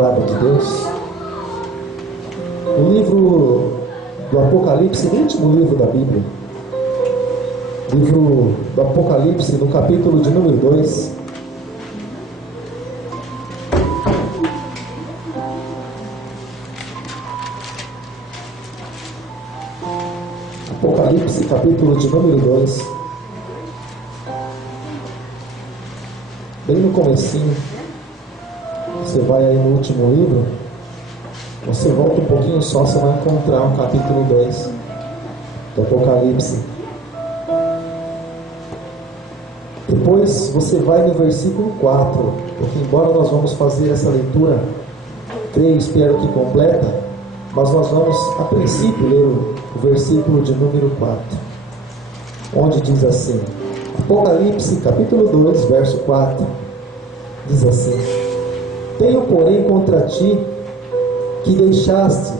Palavra de Deus. O livro do Apocalipse, o último livro da Bíblia. Livro do Apocalipse, no capítulo de número 2. Apocalipse, capítulo de número 2. Bem no comecinho. Você vai aí no último livro. Você volta um pouquinho só, você vai encontrar o capítulo 2 do Apocalipse. Depois você vai no versículo 4, porque embora nós vamos fazer essa leitura, creio e espero que completa, mas nós vamos a princípio ler o versículo de número 4, onde diz assim, Apocalipse capítulo 2, verso 4, diz assim: Tenho porém contra ti que deixaste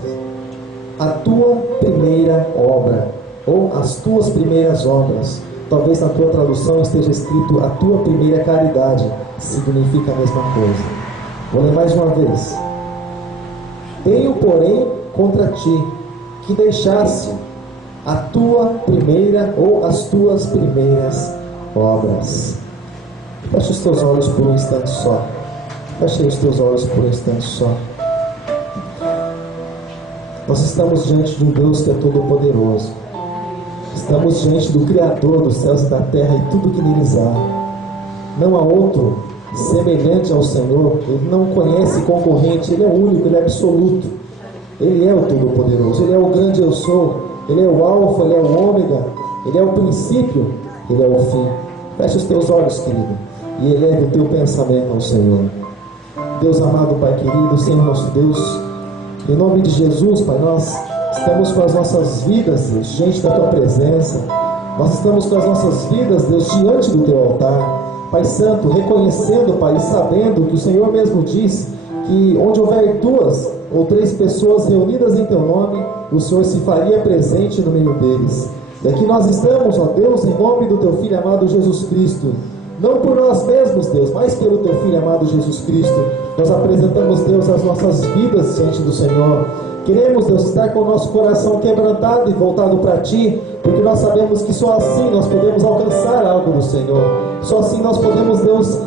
a tua primeira obra, ou as tuas primeiras obras. Talvez na tua tradução esteja escrito a tua primeira caridade, significa a mesma coisa. Vou ler mais uma vez. Tenho porém contra ti que deixaste a tua primeira ou as tuas primeiras obras. Feche os teus olhos por um instante só. Feche os teus olhos por um instante só. Nós estamos diante de um Deus que é todo poderoso. Estamos diante do Criador dos céus e da terra e tudo que neles há. Não há outro semelhante ao Senhor. Ele não conhece concorrente. Ele é único, Ele é absoluto. Ele é o Todo-Poderoso. Ele é o grande eu sou. Ele é o Alfa, Ele é o Ômega. Ele é o princípio, Ele é o fim. Feche os teus olhos, querido, e eleve o teu pensamento ao Senhor. Deus amado, Pai querido, Senhor nosso Deus, em nome de Jesus, Pai, nós estamos com as nossas vidas, Deus, diante da Tua presença. Nós estamos com as nossas vidas, Deus, diante do Teu altar. Pai Santo, reconhecendo, Pai, e sabendo que o Senhor mesmo diz que onde houver 2 ou 3 pessoas reunidas em Teu nome, o Senhor se faria presente no meio deles. E aqui nós estamos, ó Deus, em nome do Teu Filho amado Jesus Cristo. Não por nós mesmos, Deus, mas pelo Teu Filho amado Jesus Cristo. Nós apresentamos, Deus, as nossas vidas diante do Senhor. Queremos, Deus, estar com o nosso coração quebrantado e voltado para Ti, porque nós sabemos que só assim nós podemos alcançar algo do Senhor. Só assim nós podemos, Deus,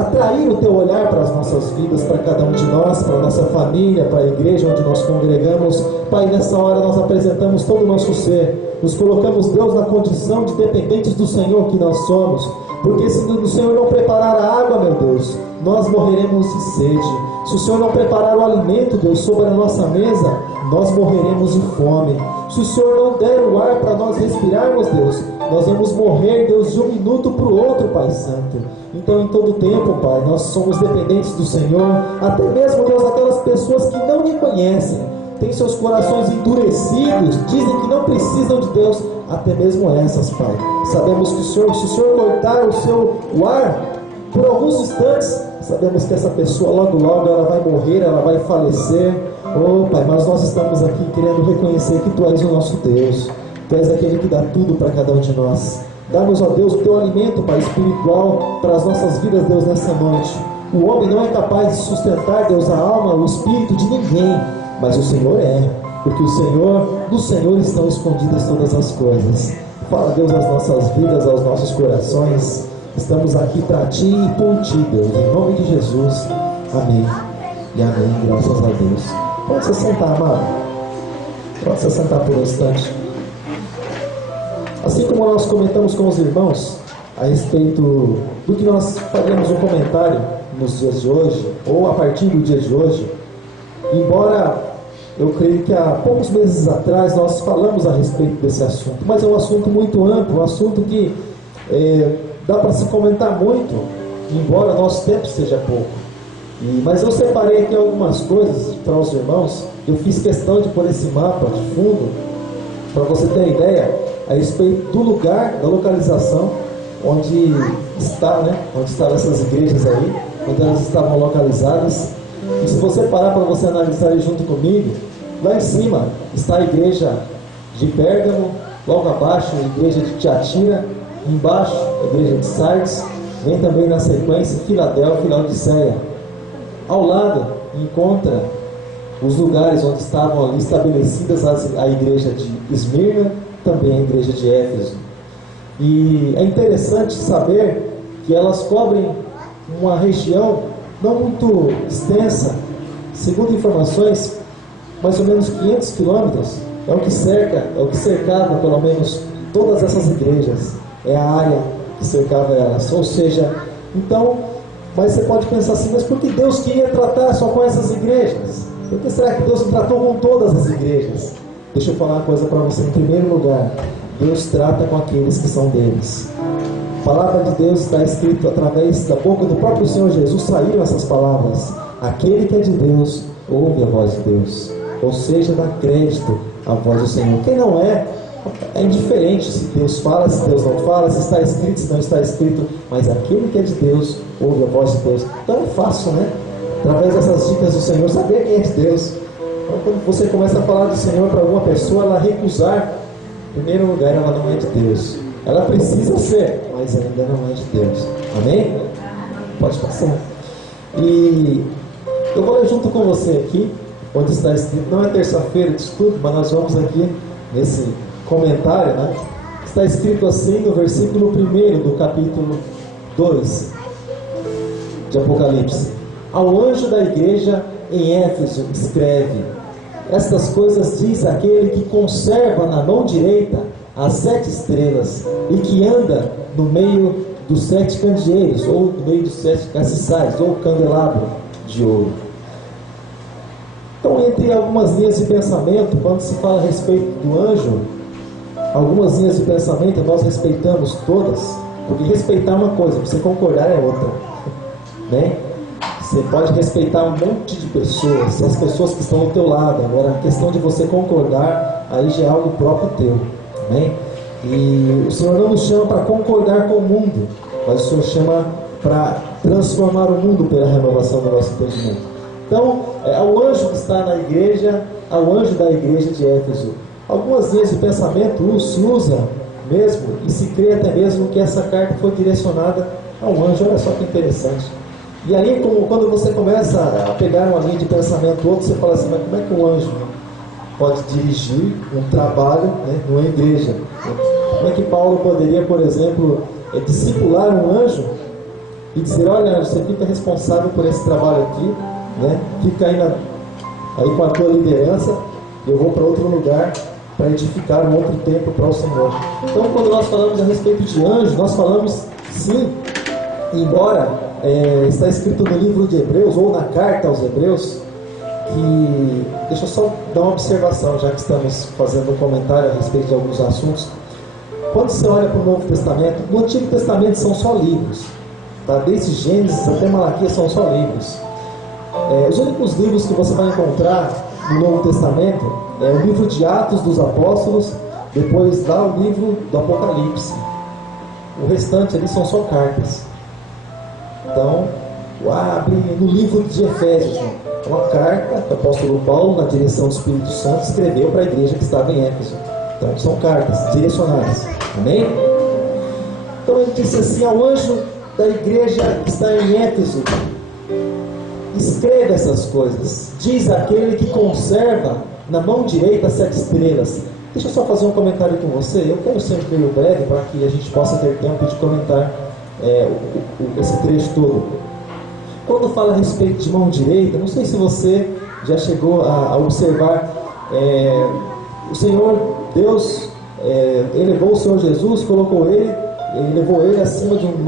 atrair o Teu olhar para as nossas vidas, para cada um de nós, para a nossa família, para a igreja onde nós congregamos. Pai, nessa hora nós apresentamos todo o nosso ser. Nos colocamos, Deus, na condição de dependentes do Senhor que nós somos. Porque se o Senhor não preparar a água, meu Deus, nós morreremos de sede. Se o Senhor não preparar o alimento, Deus, sobre a nossa mesa, nós morreremos de fome. Se o Senhor não der o ar para nós respirarmos, Deus, nós vamos morrer, Deus, de um minuto para o outro, Pai Santo. Então, em todo tempo, Pai, nós somos dependentes do Senhor. Até mesmo, Deus, aquelas pessoas que não lhe conhecem, têm seus corações endurecidos, dizem que não precisam de Deus, até mesmo essas, Pai. Sabemos que se o Senhor cortar o ar por alguns instantes, sabemos que essa pessoa logo ela vai morrer, ela vai falecer. Oh, Pai, mas nós estamos aqui querendo reconhecer que Tu és o nosso Deus. Tu és aquele que dá tudo para cada um de nós. Dá-nos, ó Deus, o Teu alimento, Pai, espiritual para as nossas vidas, Deus, nessa noite. O homem não é capaz de sustentar, Deus, a alma, o espírito de ninguém, mas o Senhor é, porque no Senhor estão escondidas todas as coisas. Fala, Deus, às nossas vidas, aos nossos corações. Estamos aqui para Ti e por Ti, Deus, em nome de Jesus. Amém e amém, graças a Deus. Pode se sentar, amado. Pode se sentar por um instante. Assim como nós comentamos com os irmãos a respeito do que nós faríamos um comentário nos dias de hoje, ou a partir do dia de hoje, embora eu creio que há poucos meses atrás nós falamos a respeito desse assunto, mas é um assunto muito amplo, um assunto que dá para se comentar muito, embora nosso tempo seja pouco. Mas eu separei aqui algumas coisas para os irmãos. Eu fiz questão de pôr esse mapa de fundo, para você ter uma ideia a respeito do lugar, da localização onde estavam essas igrejas aí, onde elas estavam localizadas. E se você parar para você analisar junto comigo, lá em cima está a igreja de Pérgamo, logo abaixo a igreja de Tiatira, embaixo a igreja de Sardes, vem também na sequência Filadélfia e Laodiceia. Ao lado encontra os lugares onde estavam ali estabelecidas a igreja de Esmirna, também a igreja de Éfeso. E é interessante saber que elas cobrem uma região não muito extensa, segundo informações, mais ou menos 500 quilômetros, é o que cercava pelo menos todas essas igrejas, é a área que cercava elas. Ou seja, então, mas você pode pensar assim, mas por que Deus queria tratar só com essas igrejas? Por que será que Deus não tratou com todas as igrejas? Deixa eu falar uma coisa para você. Em primeiro lugar, Deus trata com aqueles que são deles. A palavra de Deus está escrita através da boca do próprio Senhor Jesus. Saíram essas palavras: aquele que é de Deus ouve a voz de Deus, ou seja, dá crédito à voz do Senhor. Quem não é indiferente se Deus fala, se Deus não fala, se está escrito, se não está escrito, mas aquele que é de Deus ouve a voz de Deus. Então é fácil, né? Através dessas dicas do Senhor, saber quem é de Deus. Então, quando você começa a falar do Senhor para alguma pessoa, ela recusar, em primeiro lugar, ela não é de Deus. Ela precisa ser, mas ainda não é de Deus. Amém? Pode passar. E eu vou ler junto com você aqui, onde está escrito, não é terça-feira de estudo, mas nós vamos aqui nesse comentário, né? Está escrito assim no versículo 1 do capítulo 2 de Apocalipse: ao anjo da igreja em Éfeso escreve: estas coisas diz aquele que conserva na mão direita as 7 estrelas e que anda no meio dos 7 candeeiros, ou no meio dos 7 castiçais, ou candelabro de ouro. Então, entre algumas linhas de pensamento, quando se fala a respeito do anjo, algumas linhas de pensamento nós respeitamos todas, porque respeitar é uma coisa, você concordar é outra, né? Você pode respeitar um monte de pessoas, as pessoas que estão ao teu lado. Agora, a questão de você concordar, aí já é algo próprio teu, amém? E o Senhor não nos chama para concordar com o mundo, mas o Senhor chama para transformar o mundo pela renovação do nosso entendimento. Então, ao anjo que está na igreja, ao anjo da igreja de Éfeso, algumas vezes o pensamento se usa mesmo, e se crê até mesmo que essa carta foi direcionada ao anjo. Olha só que interessante. E aí, quando você começa a pegar uma linha de pensamento outro, você fala assim, mas como é que um anjo pode dirigir um trabalho, né, numa igreja? Como é que Paulo poderia, por exemplo, discipular um anjo e dizer, olha, anjo, você fica responsável por esse trabalho aqui, né? Fica aí com a tua liderança, eu vou para outro lugar para edificar um outro templo para o Senhor. Então, quando nós falamos a respeito de anjo, nós falamos sim, embora está escrito no livro de Hebreus, ou na carta aos Hebreus, que, deixa eu só dar uma observação, já que estamos fazendo um comentário a respeito de alguns assuntos. Quando você olha para o Novo Testamento, no Antigo Testamento são só livros, tá? Desde Gênesis até Malaquias são só livros. Os únicos livros que você vai encontrar no Novo Testamento é o livro de Atos dos Apóstolos, depois lá o livro do Apocalipse. O restante ali são só cartas. Então, abre no livro de Efésios, uma carta que o apóstolo Paulo, na direção do Espírito Santo, escreveu para a igreja que estava em Éfeso. Então, são cartas direcionadas. Amém? Então, ele disse assim, ao anjo da igreja que está em Éfeso, escreva essas coisas, diz aquele que conserva na mão direita as 7 estrelas. Deixa eu só fazer um comentário com você. Eu quero ser meio breve para que a gente possa ter tempo de comentar esse trecho todo. Quando fala a respeito de mão direita, não sei se você já chegou a observar, o Senhor Deus elevou o Senhor Jesus, colocou ele levou ele acima de o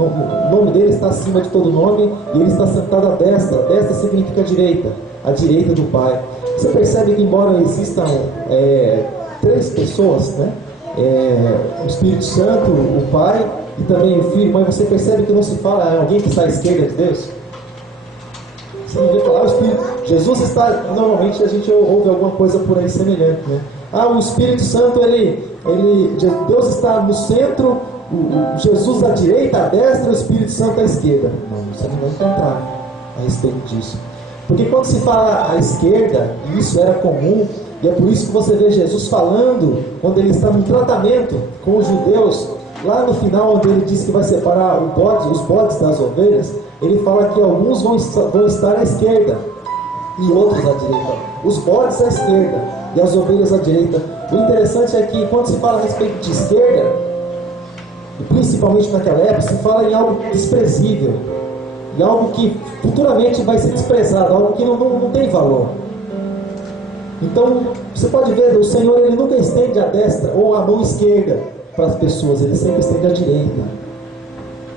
nome dele está acima de todo nome, e ele está sentado à destra. Destra significa direita, a direita do Pai. Você percebe que embora existam 3 pessoas, né? O Espírito Santo, o Pai e também o Filho, mas você percebe que não se fala alguém que está à esquerda de Deus? Você não vê falar o Espírito. Jesus está, normalmente a gente ouve alguma coisa por aí semelhante, né? O Espírito Santo, Deus está no centro, Jesus à direita, à destra, o Espírito Santo à esquerda. Não, você não vai encontrar a respeito disso. Porque quando se fala à esquerda, e isso era comum, e é por isso que você vê Jesus falando, quando ele está no tratamento com os judeus, lá no final, onde ele diz que vai separar os bodes das ovelhas, ele fala que alguns vão estar à esquerda e outros à direita. Os bodes à esquerda e as ovelhas à direita. O interessante é que quando se fala a respeito de esquerda, e principalmente naquela época, se fala em algo desprezível, em algo que futuramente vai ser desprezado, algo que não tem valor. Então, você pode ver, o Senhor ele nunca estende a destra ou a mão esquerda para as pessoas, ele sempre estende a direita.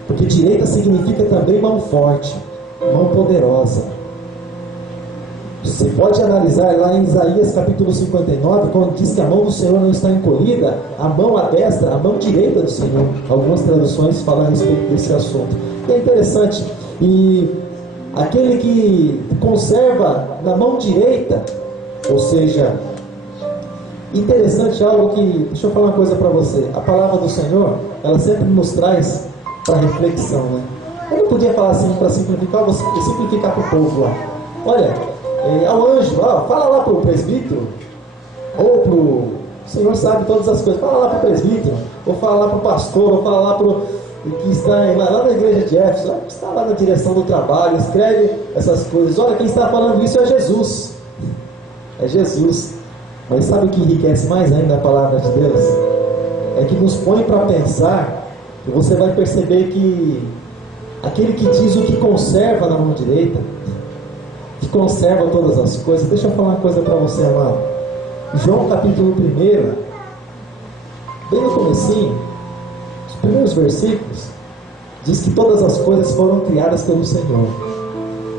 Porque direita significa também mão forte, mão poderosa. Você pode analisar lá em Isaías capítulo 59, quando diz que a mão do Senhor não está encolhida, a mão à destra, a mão direita do Senhor. Algumas traduções falam a respeito desse assunto. É interessante. E aquele que conserva na mão direita, ou seja, interessante algo que, deixa eu falar uma coisa para você, a palavra do Senhor, ela sempre nos traz para reflexão, né? Eu não podia falar assim para simplificar para o povo lá. Olha, ao anjo, fala lá para o presbítero, ou para o Senhor sabe todas as coisas, fala lá para o presbítero, ou fala lá para o pastor, ou fala lá para o que está lá na igreja de Éfeso, que está lá na direção do trabalho, escreve essas coisas. Olha, quem está falando isso é Jesus. É Jesus. Mas sabe o que enriquece mais ainda a palavra de Deus? É que nos põe para pensar, e você vai perceber que aquele que diz o que conserva na mão direita, que conserva todas as coisas. Deixa eu falar uma coisa para você, amado. João capítulo 1, bem no comecinho, os primeiros versículos, diz que todas as coisas foram criadas pelo Senhor.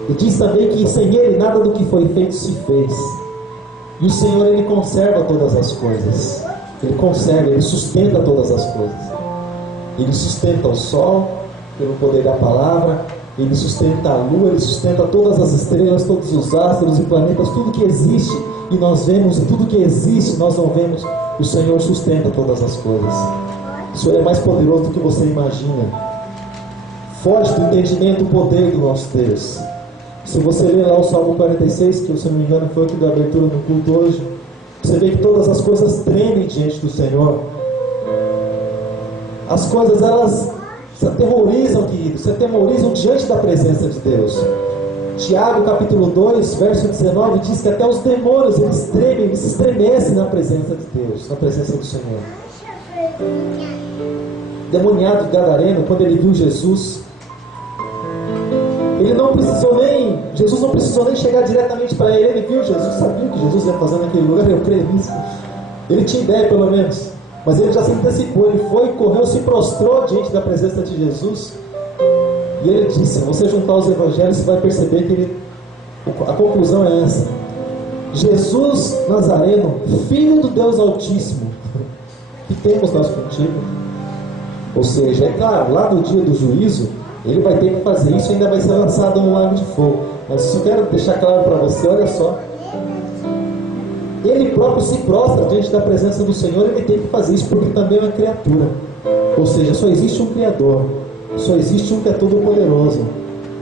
E diz também que sem Ele nada do que foi feito se fez. E o Senhor, Ele conserva todas as coisas. Ele conserva, Ele sustenta todas as coisas. Ele sustenta o sol pelo poder da palavra, Ele sustenta a lua, Ele sustenta todas as estrelas, todos os astros e planetas, tudo que existe e nós vemos, e tudo que existe nós não vemos. O Senhor sustenta todas as coisas. O Senhor é mais poderoso do que você imagina. Foge do entendimento do poder do nosso Deus. Se você ler lá o Salmo 46, que se eu não me engano foi o que deu abertura no culto hoje, você vê que todas as coisas tremem diante do Senhor. As coisas, elas se aterrorizam, queridos, se aterrorizam diante da presença de Deus. Tiago capítulo 2, verso 19, diz que até os demônios, eles tremem, eles se estremecem na presença de Deus, na presença do Senhor. Demoniado gadareno, quando ele viu Jesus, Jesus não precisou nem chegar diretamente para ele viu Jesus, sabia o que Jesus ia fazer naquele lugar, eu creio nisso. Ele tinha ideia pelo menos, mas ele já se antecipou, ele foi, correu, se prostrou diante da presença de Jesus, e ele disse, se você juntar os evangelhos, você vai perceber que a conclusão é essa: Jesus Nazareno, Filho do Deus Altíssimo, que temos nós contigo. Ou seja, é claro, lá no dia do juízo, ele vai ter que fazer isso e ainda vai ser lançado no lago de fogo. Mas isso eu quero deixar claro para você, olha só. Ele próprio se prostra diante da presença do Senhor, ele tem que fazer isso porque também é uma criatura. Ou seja, só existe um Criador, só existe um que é todo poderoso,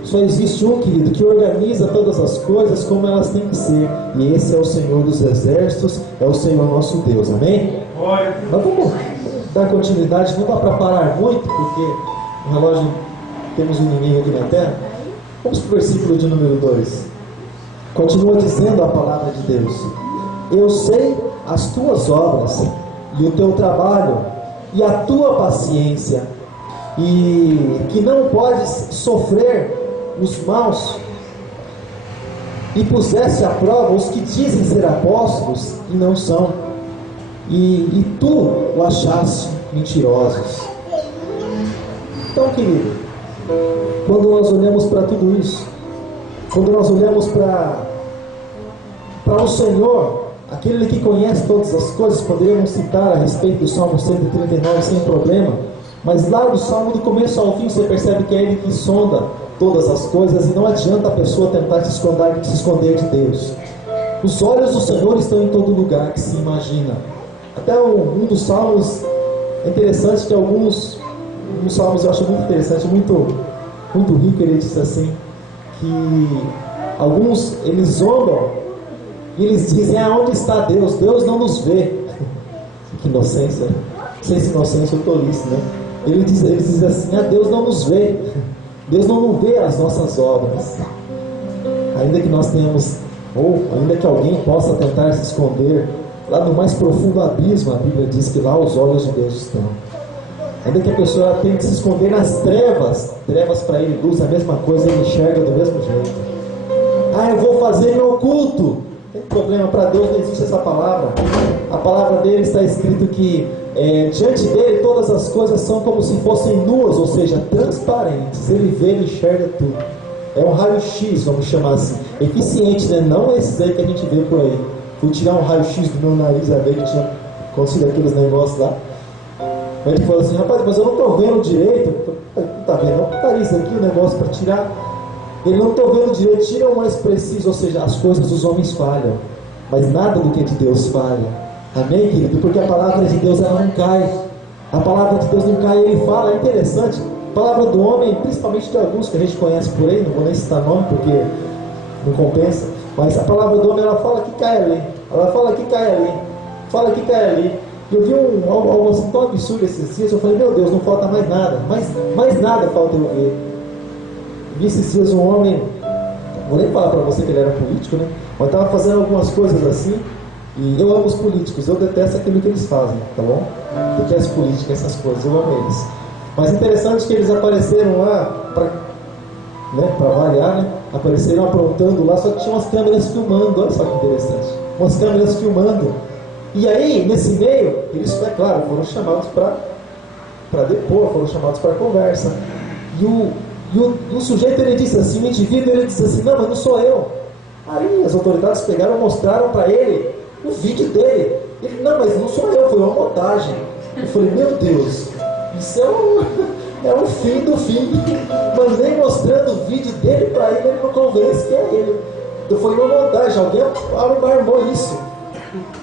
só existe um, querido, que organiza todas as coisas como elas têm que ser. E esse é o Senhor dos exércitos, é o Senhor nosso Deus, amém? Mas vamos dar continuidade, não dá para parar muito, porque o relógio, temos um inimigo aqui na terra. Vamos para o versículo de número 2. Continua dizendo a palavra de Deus: eu sei as tuas obras, e o teu trabalho, e a tua paciência, e que não podes sofrer os maus, e puseste à prova os que dizem ser apóstolos e não são, e tu o achaste mentirosos. Então, querido, quando nós olhamos para tudo isso, quando nós olhamos para o Senhor, aquele que conhece todas as coisas, poderíamos citar a respeito do Salmo 139 sem problema, mas lá do Salmo, do começo ao fim, você percebe que é Ele que sonda todas as coisas, e não adianta a pessoa tentar se esconder de Deus. Os olhos do Senhor estão em todo lugar que se imagina. Até um dos salmos, é interessante que alguns salmos eu acho muito interessante, muito rico, ele diz assim, que alguns, eles zombam, e eles dizem, onde está Deus? Deus não nos vê. Que inocência, não sei se inocência ou tolice, né? Eles dizem assim, Deus não nos vê, Deus não vê as nossas obras, ainda que nós tenhamos ou ainda que alguém possa tentar se esconder, lá no mais profundo abismo, a Bíblia diz que lá os olhos de Deus estão. Ainda que a pessoa tenha que se esconder nas trevas, trevas para ele luz, a mesma coisa, ele enxerga do mesmo jeito. Ah, eu vou fazer no oculto. Não tem problema, para Deus não existe essa palavra. A palavra dele está escrito que diante dele todas as coisas são como se fossem nuas, ou seja, transparentes. Ele vê, ele enxerga tudo. É um raio-x, vamos chamar assim, eficiente, né? Não esses aí que a gente vê por aí. Fui tirar um raio-x do meu nariz, a ver que tinha conseguido aqueles negócios lá. Aí ele falou assim: rapaz, mas eu não estou vendo direito. Não está vendo? Não está isso aqui o negócio para tirar. Ele não está vendo direito, tira o mais preciso, ou seja, as coisas dos homens falham, mas nada do que é de Deus falha. Amém, querido? Porque a palavra de Deus, ela não cai. A palavra de Deus não cai, ele fala, é interessante. A palavra do homem, principalmente de alguns que a gente conhece por aí, não vou nem citar nome porque não compensa, mas a palavra do homem, ela fala que cai ali, ela fala que cai ali, fala que cai ali. E eu vi algo assim tão absurdo esses dias, eu falei: meu Deus, não falta mais nada, mais nada falta eu ver. Vi esses dias um homem, vou nem falar para você que ele era político, né? Mas estava fazendo algumas coisas assim, e eu amo os políticos, eu detesto aquilo que eles fazem, tá bom? Detesto política, essas coisas, eu amo eles. Mas interessante que eles apareceram lá, para variar, né? Apareceram aprontando lá, só que tinha umas câmeras filmando, olha só que interessante. Umas câmeras filmando. E aí, nesse meio, eles, é claro, foram chamados para depor, foram chamados para conversa. E o sujeito, ele disse assim, o indivíduo, ele disse assim: não, mas não sou eu. Aí as autoridades pegaram e mostraram para ele o vídeo dele. Ele: não, mas não sou eu, foi uma montagem. Eu falei: meu Deus, isso é um fim do fim. Mas nem mostrando o vídeo dele para ele não convence que é ele. Eu falei: uma montagem, alguém armou isso.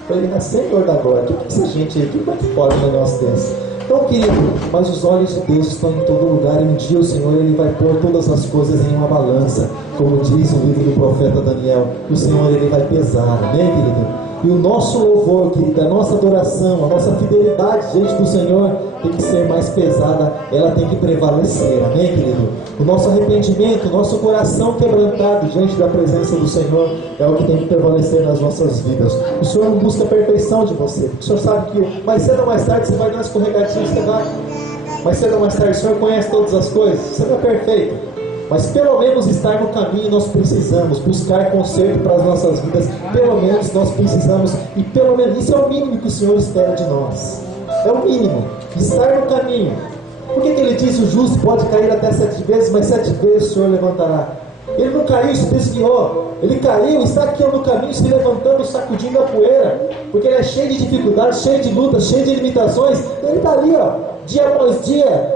Eu falei: Senhor da glória, o que é essa gente aí? Como é que pode um negócio desse? Então, querido, mas os olhos de Deus estão em todo lugar, e um dia o Senhor, ele vai pôr todas as coisas em uma balança, como diz o livro do profeta Daniel. O Senhor, ele vai pesar, amém, querido? E o nosso louvor, querido, a nossa adoração, a nossa fidelidade diante do Senhor tem que ser mais pesada, ela tem que prevalecer, amém, querido? O nosso arrependimento, o nosso coração quebrantado diante da presença do Senhor é o que tem que prevalecer nas nossas vidas. O Senhor não busca a perfeição de você. O Senhor sabe que mais cedo ou mais tarde você vai dar uma escorregadinha, você vai. Mais cedo ou mais tarde, o Senhor conhece todas as coisas. Você não é perfeito, mas pelo menos estar no caminho nós precisamos buscar conserto para as nossas vidas. Pelo menos nós precisamos, e pelo menos isso é o mínimo que o Senhor espera de nós. É o mínimo, estar no caminho. Por que ele diz: o justo pode cair até 7 vezes, mas 7 vezes o Senhor levantará? Ele não caiu e se desviou, ele caiu e está aqui no caminho, se levantando, sacudindo a poeira, porque ele é cheio de dificuldades, cheio de lutas, cheio de limitações. Ele está ali, dia após dia,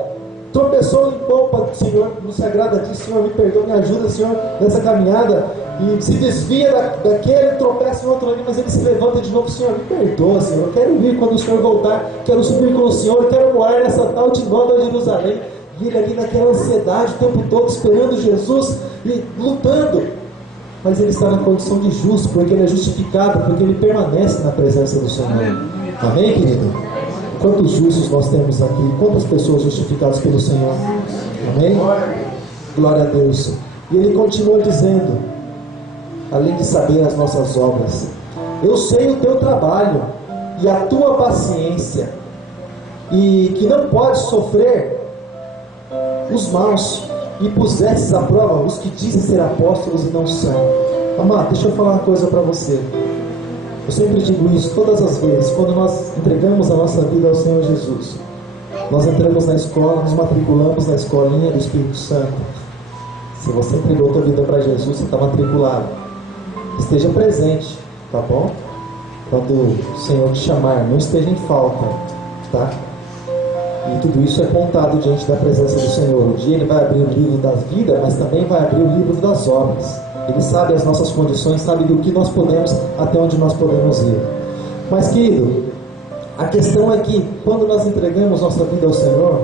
tropeçou em polpa. Senhor, não se agrada disso. Senhor, me perdoa, me ajuda, Senhor, nessa caminhada. E se desvia daquele, tropeça em outro ali, mas ele se levanta de novo. Senhor, me perdoa, Senhor, eu quero ir quando o Senhor voltar, quero subir com o Senhor, quero morar nessa tal de Nova Jerusalém. E ele ali naquela ansiedade o tempo todo, esperando Jesus e lutando. Mas ele está na condição de justo, porque ele é justificado, porque ele permanece na presença do Senhor. Amém, querido? Quantos justos nós temos aqui? Quantas pessoas justificadas pelo Senhor? Amém? Glória a Deus. E ele continua dizendo, além de saber as nossas obras: eu sei o teu trabalho e a tua paciência, e que não podes sofrer os maus, e pusestes à prova os que dizem ser apóstolos e não são. Amado, deixa eu falar uma coisa para você. Eu sempre digo isso todas as vezes, quando nós entregamos a nossa vida ao Senhor Jesus. Nós entramos na escola, nos matriculamos na escolinha do Espírito Santo. Se você entregou a tua vida para Jesus, você está matriculado. Esteja presente, tá bom? Quando o Senhor te chamar, não esteja em falta, tá? E tudo isso é contado diante da presença do Senhor. Um dia Ele vai abrir o livro da vida, mas também vai abrir o livro das obras. Ele sabe as nossas condições, sabe do que nós podemos, até onde nós podemos ir. Mas, querido, a questão é que quando nós entregamos nossa vida ao Senhor,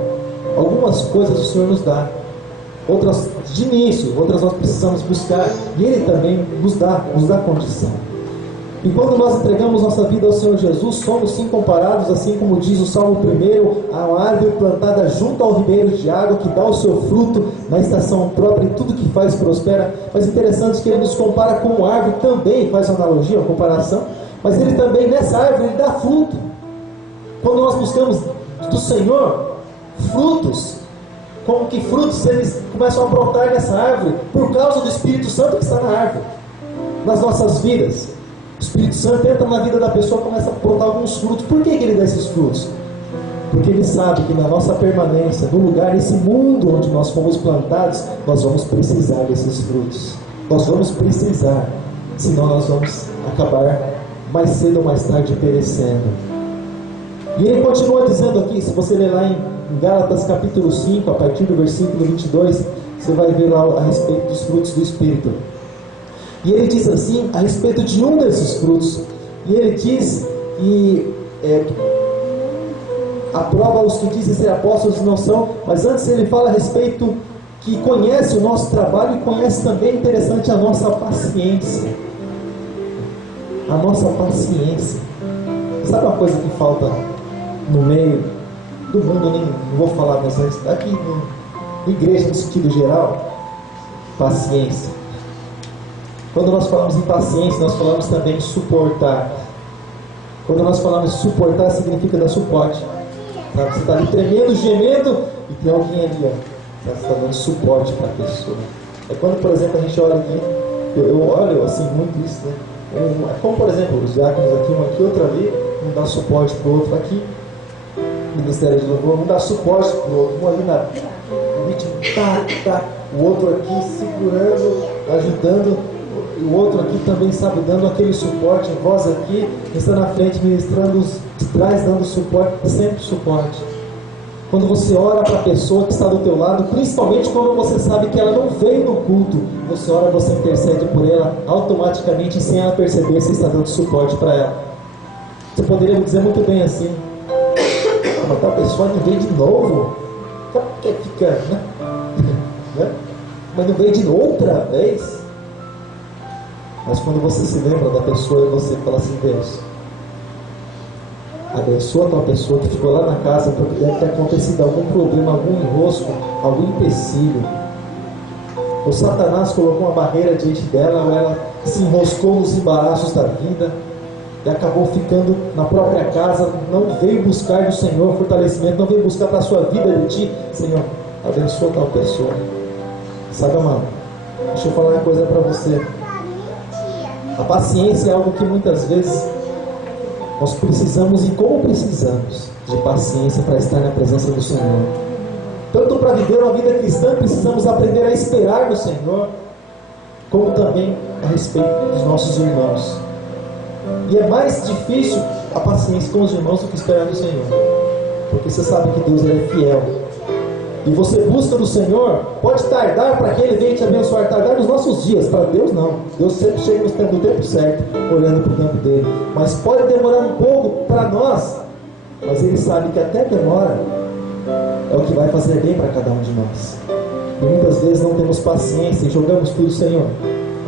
algumas coisas o Senhor nos dá, outras de início, outras nós precisamos buscar, e Ele também nos dá condição. E quando nós entregamos nossa vida ao Senhor Jesus, somos sim comparados, assim como diz o Salmo 1, a uma árvore plantada junto ao ribeiro de água, que dá o seu fruto na estação própria, e tudo que faz prospera. Mas interessante que ele nos compara com uma árvore também, faz uma analogia, uma comparação, mas ele também, nessa árvore, ele dá fruto. Quando nós buscamos do Senhor frutos, como que frutos eles começam a brotar nessa árvore? Por causa do Espírito Santo que está na árvore, nas nossas vidas. O Espírito Santo entra na vida da pessoa e começa a brotar alguns frutos. Por que ele dá esses frutos? Porque ele sabe que na nossa permanência, no lugar, nesse mundo onde nós fomos plantados, nós vamos precisar desses frutos. Nós vamos precisar, senão nós vamos acabar mais cedo ou mais tarde perecendo. E ele continua dizendo aqui, se você ler lá em Gálatas capítulo 5, a partir do versículo 22, você vai ver lá a respeito dos frutos do Espírito. E ele diz assim, a respeito de um desses frutos, e ele diz que aprova os que dizem ser apóstolos e não são, mas antes ele fala a respeito que conhece o nosso trabalho e conhece também, interessante, a nossa paciência. A nossa paciência. Sabe uma coisa que falta no meio do mundo, nem não vou falar, mas aqui na igreja no sentido geral? Paciência. Quando nós falamos em paciência, nós falamos também em suportar. Quando nós falamos em suportar, significa dar suporte. Sabe? Você está ali tremendo, gemendo, e tem alguém ali, ó, você está dando suporte para a pessoa. É quando, por exemplo, a gente olha aqui, eu olho assim muito isso, né? É como, por exemplo, os diáconos aqui, um aqui, outro ali, um dá suporte para o outro aqui, Ministério de Louvor, um dá suporte para o outro, um ali na ritmo, o outro aqui segurando, ajudando. O outro aqui também, sabe, dando aquele suporte, voz aqui, está na frente ministrando, os de trás dando suporte, sempre suporte. Quando você ora para a pessoa que está do teu lado, principalmente quando você sabe que ela não veio no culto, você ora, você intercede por ela, automaticamente, sem ela perceber, você está dando suporte para ela. Você poderia dizer muito bem assim, mas a pessoa não veio de novo, quer ficar, né? Mas não veio de outra vez. Mas quando você se lembra da pessoa e você fala assim, Deus, abençoa a tua pessoa que ficou lá na casa porque deve ter acontecido algum problema, algum enrosco, algum empecilho. O Satanás colocou uma barreira diante dela, ou ela se enroscou nos embaraços da vida e acabou ficando na própria casa, não veio buscar do Senhor fortalecimento, não veio buscar para a sua vida de ti. Senhor, abençoa a tal pessoa. Sabe, amado, deixa eu falar uma coisa para você. A paciência é algo que muitas vezes nós precisamos, e como precisamos de paciência para estar na presença do Senhor. Tanto para viver uma vida cristã, precisamos aprender a esperar no Senhor, como também a respeito dos nossos irmãos. E é mais difícil a paciência com os irmãos do que esperar no Senhor, porque você sabe que Deus ele é fiel. E você busca do Senhor, pode tardar para que Ele venha te abençoar, tardar nos nossos dias. Para Deus não, Deus sempre chega no tempo certo, olhando para o tempo dele. Mas pode demorar um pouco para nós, mas Ele sabe que até demora é o que vai fazer bem para cada um de nós. E muitas vezes não temos paciência e jogamos tudo, Senhor,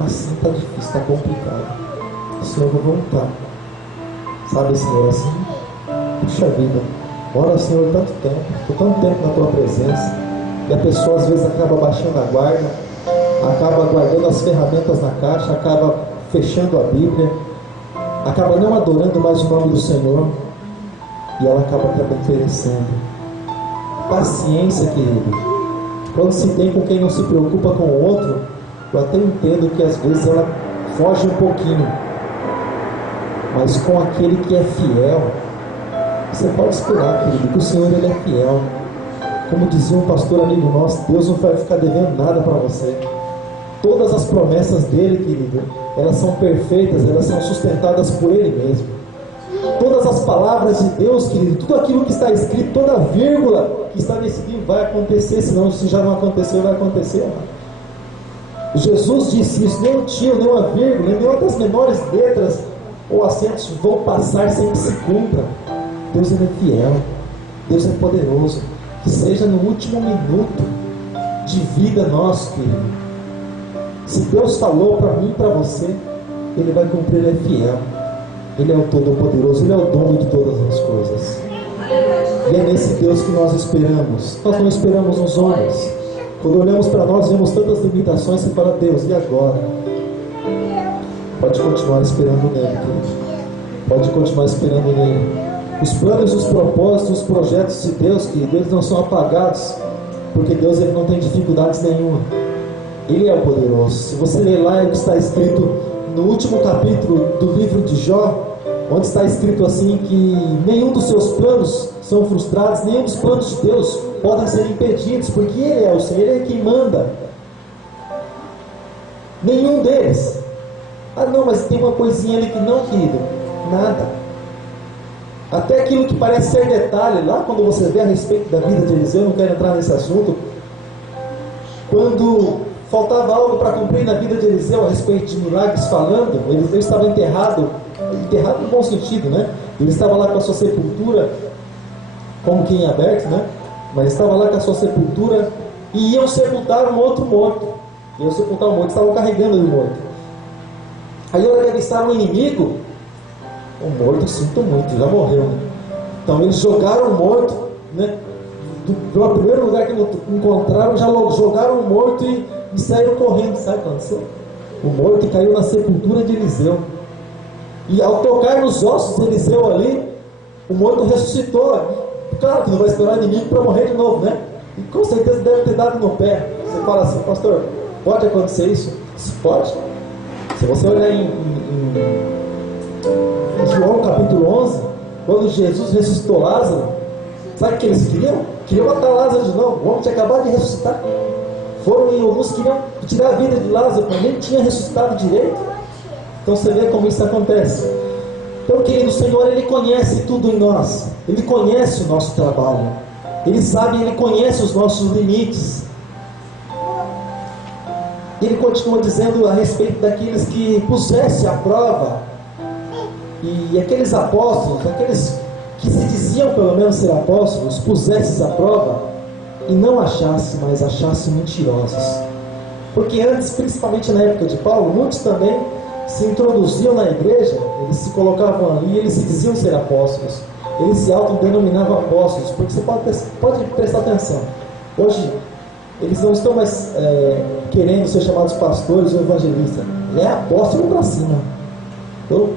assim está difícil, está complicado, Senhor, eu vou voltar. Sabe, Senhor, assim, puxa vida, ora, Senhor, tanto tempo na Tua presença, e a pessoa às vezes acaba baixando a guarda, acaba guardando as ferramentas na caixa, acaba fechando a Bíblia, acaba não adorando mais o nome do Senhor, e ela acaba também perecendo. Paciência, querido. Quando se tem com quem não se preocupa com o outro, eu até entendo que às vezes ela foge um pouquinho, mas com aquele que é fiel, você pode esperar, querido, que o Senhor ele é fiel. Como dizia um pastor amigo nosso, Deus não vai ficar devendo nada para você. Todas as promessas dele, querido, elas são perfeitas, elas são sustentadas por Ele mesmo. Todas as palavras de Deus, querido, tudo aquilo que está escrito, toda vírgula que está nesse livro vai acontecer, senão se já não aconteceu, vai acontecer. Jesus disse isso, nem um tio, nem uma vírgula, nem outras menores letras ou acentos vão passar sem que se cumpra. Deus ele é fiel, Deus é poderoso. Que seja no último minuto de vida nosso, querido. Se Deus falou para mim e para você, Ele vai cumprir, Ele é fiel. Ele é o Todo-Poderoso, Ele é o dono de todas as coisas. E é nesse Deus que nós esperamos. Nós não esperamos nos homens. Quando olhamos para nós, vemos tantas limitações e para Deus, e agora? Pode continuar esperando nele, querido. Pode continuar esperando nele. Os planos, os propósitos, os projetos de Deus, querido, eles não são apagados, porque Deus ele não tem dificuldades nenhuma. Ele é o poderoso. Se você ler lá o que está escrito no último capítulo do livro de Jó, onde está escrito assim que nenhum dos seus planos são frustrados, nenhum dos planos de Deus podem ser impedidos, porque Ele é o Senhor, Ele é quem manda. Nenhum deles. Ah não, mas tem uma coisinha ali que não, querido. Nada. Até aquilo que parece ser detalhe, lá quando você vê a respeito da vida de Eliseu, não quero entrar nesse assunto, quando faltava algo para cumprir na vida de Eliseu a respeito de milagres falando, Eliseu estava enterrado no bom sentido, né? Ele estava lá com a sua sepultura, como quem é aberto, né? Mas estava lá com a sua sepultura e iam sepultar um outro morto. Iam sepultar um morto, estavam carregando o morto. Aí ao revistar o inimigo, o morto, sinto muito, já morreu, né? Então eles jogaram o morto, né? Do primeiro lugar que encontraram, já jogaram o morto e saíram correndo. Sabe o que aconteceu? O morto caiu na sepultura de Eliseu. E ao tocar nos ossos de Eliseu ali, o morto ressuscitou. Claro que não vai esperar o inimigo para morrer de novo, né? E com certeza deve ter dado no pé. Você fala assim, pastor, pode acontecer isso? Pode. Se você olhar em João capítulo 11, quando Jesus ressuscitou Lázaro, sabe o que eles queriam? Queriam matar Lázaro de novo. O homem tinha acabado de ressuscitar. Foram e alguns queriam tirar a vida de Lázaro, mas nem tinha ressuscitado direito. Então você vê como isso acontece. Então, querido, o Senhor, Ele conhece tudo em nós. Ele conhece o nosso trabalho. Ele sabe, Ele conhece os nossos limites. E Ele continua dizendo a respeito daqueles que pusesse à prova. E aqueles apóstolos, aqueles que se diziam pelo menos ser apóstolos, pusesse à prova e não achasse, mas achasse mentirosos. Porque antes, principalmente na época de Paulo, muitos também se introduziam na igreja, eles se colocavam ali, eles se diziam ser apóstolos, eles se autodenominavam apóstolos, porque você pode prestar atenção, hoje eles não estão mais querendo ser chamados pastores ou evangelistas, ele é apóstolo para cima. Eu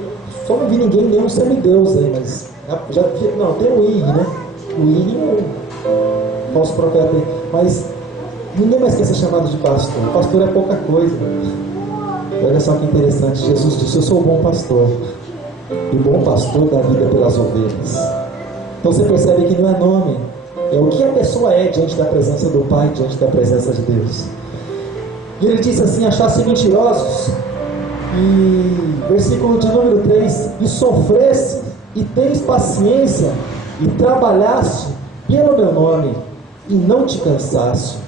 só não vi ninguém, nenhum semideus aí, mas não, tem o IG, né? O IG é o falso profeta aí, mas ninguém mais quer ser chamado de pastor. Pastor é pouca coisa. Olha só que interessante, Jesus disse, eu sou o bom pastor, e o bom pastor dá vida pelas ovelhas. Então você percebe que não é nome, é o que a pessoa é diante da presença do Pai, diante da presença de Deus. E ele disse assim, achasse mentirosos, e versículo de número 3, e sofresse, e tens paciência, e trabalhaste pelo meu nome, e não te cansaste.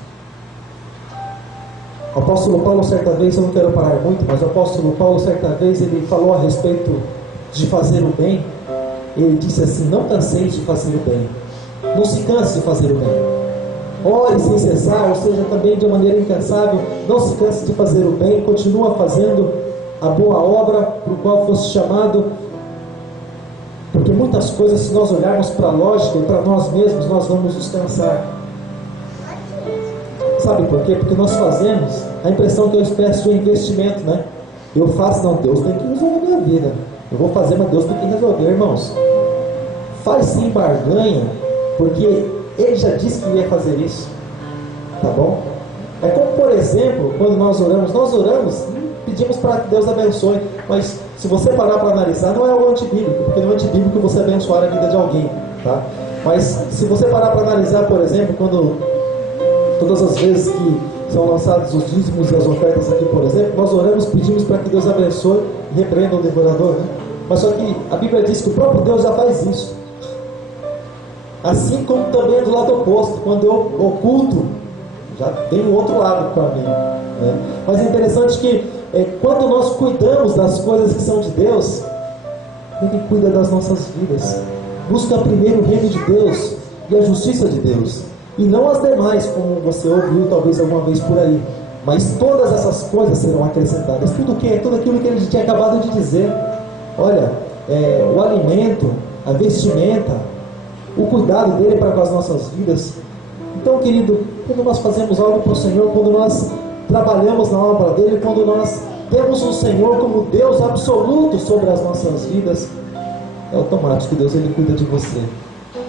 O apóstolo Paulo, certa vez, eu não quero parar muito, mas o apóstolo Paulo, certa vez, ele falou a respeito de fazer o bem. Ele disse assim, não canseis de fazer o bem, não se canse de fazer o bem, ore sem cessar, ou seja, também de maneira incansável, não se canse de fazer o bem, continua fazendo a boa obra por qual fosse chamado, porque muitas coisas, se nós olharmos para a lógica e para nós mesmos, nós vamos nos cansar. Sabe por quê? Porque nós fazemos a impressão que eu peço é investimento, né? Eu faço, não, Deus tem que resolver minha vida. Eu vou fazer, mas Deus tem que resolver, irmãos. Faz sem barganha, porque Ele já disse que ia fazer isso. Tá bom? É como, por exemplo, quando nós oramos e pedimos para que Deus abençoe. Mas se você parar para analisar, não é algo antibíblico, porque não é antibíblico você abençoar a vida de alguém, tá? Mas se você parar para analisar, por exemplo, quando todas as vezes que são lançados os dízimos e as ofertas aqui, por exemplo, nós oramos, pedimos para que Deus abençoe e repreenda o devorador, né? Mas só que a Bíblia diz que o próprio Deus já faz isso. Assim como também é do lado oposto, quando eu oculto, já tem o outro lado para mim, né? Mas é interessante que quando nós cuidamos das coisas que são de Deus, Ele cuida das nossas vidas. Busca primeiro o reino de Deus e a justiça de Deus, e não as demais, como você ouviu talvez alguma vez por aí. Mas todas essas coisas serão acrescentadas. Tudo o que? Tudo aquilo que ele tinha acabado de dizer. Olha, o alimento, a vestimenta, o cuidado dele para com as nossas vidas. Então, querido, quando nós fazemos algo para o Senhor, quando nós trabalhamos na obra dele, quando nós temos o Senhor como Deus absoluto sobre as nossas vidas, é automático, Deus ele cuida de você.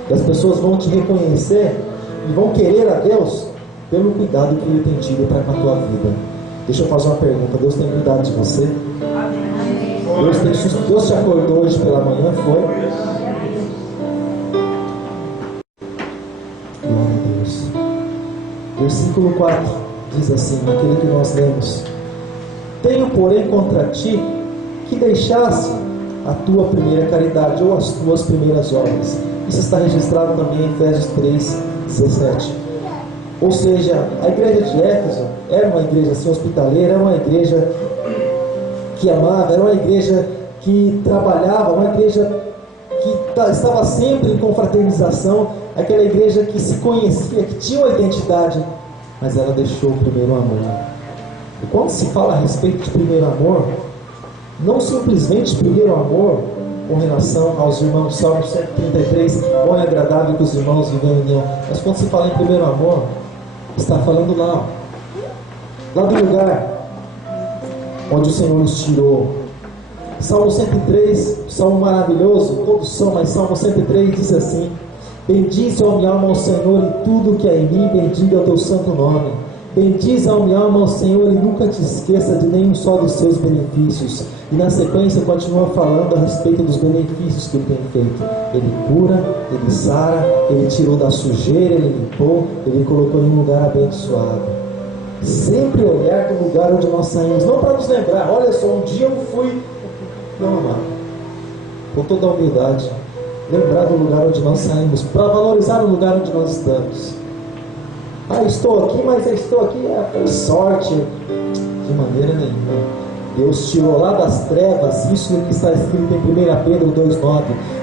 E as pessoas vão te reconhecer e vão querer a Deus pelo cuidado que ele tem tido para com a tua vida. Deixa eu fazer uma pergunta: Deus tem cuidado de você? Deus te acordou hoje pela manhã, foi? Glória a Deus. Versículo 4 diz assim, aquele que nós lemos: tenho, porém, contra ti que deixasse a tua primeira caridade, ou as tuas primeiras obras. Isso está registrado também em Efésios 3:17. Ou seja, a igreja de Éfeso era uma igreja assim, hospitaleira, era uma igreja que amava, era uma igreja que trabalhava, uma igreja que estava sempre em confraternização, aquela igreja que se conhecia, que tinha uma identidade, mas ela deixou o primeiro amor. E quando se fala a respeito de primeiro amor, não simplesmente primeiro amor com relação aos irmãos, Salmo 133, bom e agradável que os irmãos vivem em união, mas quando se fala em primeiro amor, está falando lá do lugar onde o Senhor nos tirou. Salmo 103, salmo maravilhoso, todos são, mas Salmo 103 diz assim: bendize a minha alma ao Senhor e tudo que é em mim, bendiga o teu santo nome. Bendize a minha alma ao Senhor e nunca te esqueça de nenhum só dos seus benefícios. E na sequência continua falando a respeito dos benefícios que ele tem feito. Ele cura, ele sara, ele tirou da sujeira, ele limpou, ele colocou em um lugar abençoado. Sempre olhar do lugar onde nós saímos, não para nos lembrar, olha só, um dia eu fui. Não, amado, com toda a humildade, lembrar do lugar onde nós saímos, para valorizar o lugar onde nós estamos. Estou aqui, mas eu estou aqui por sorte. De maneira nenhuma. Deus tirou lá das trevas, isso que está escrito em 1 Pedro 2,9.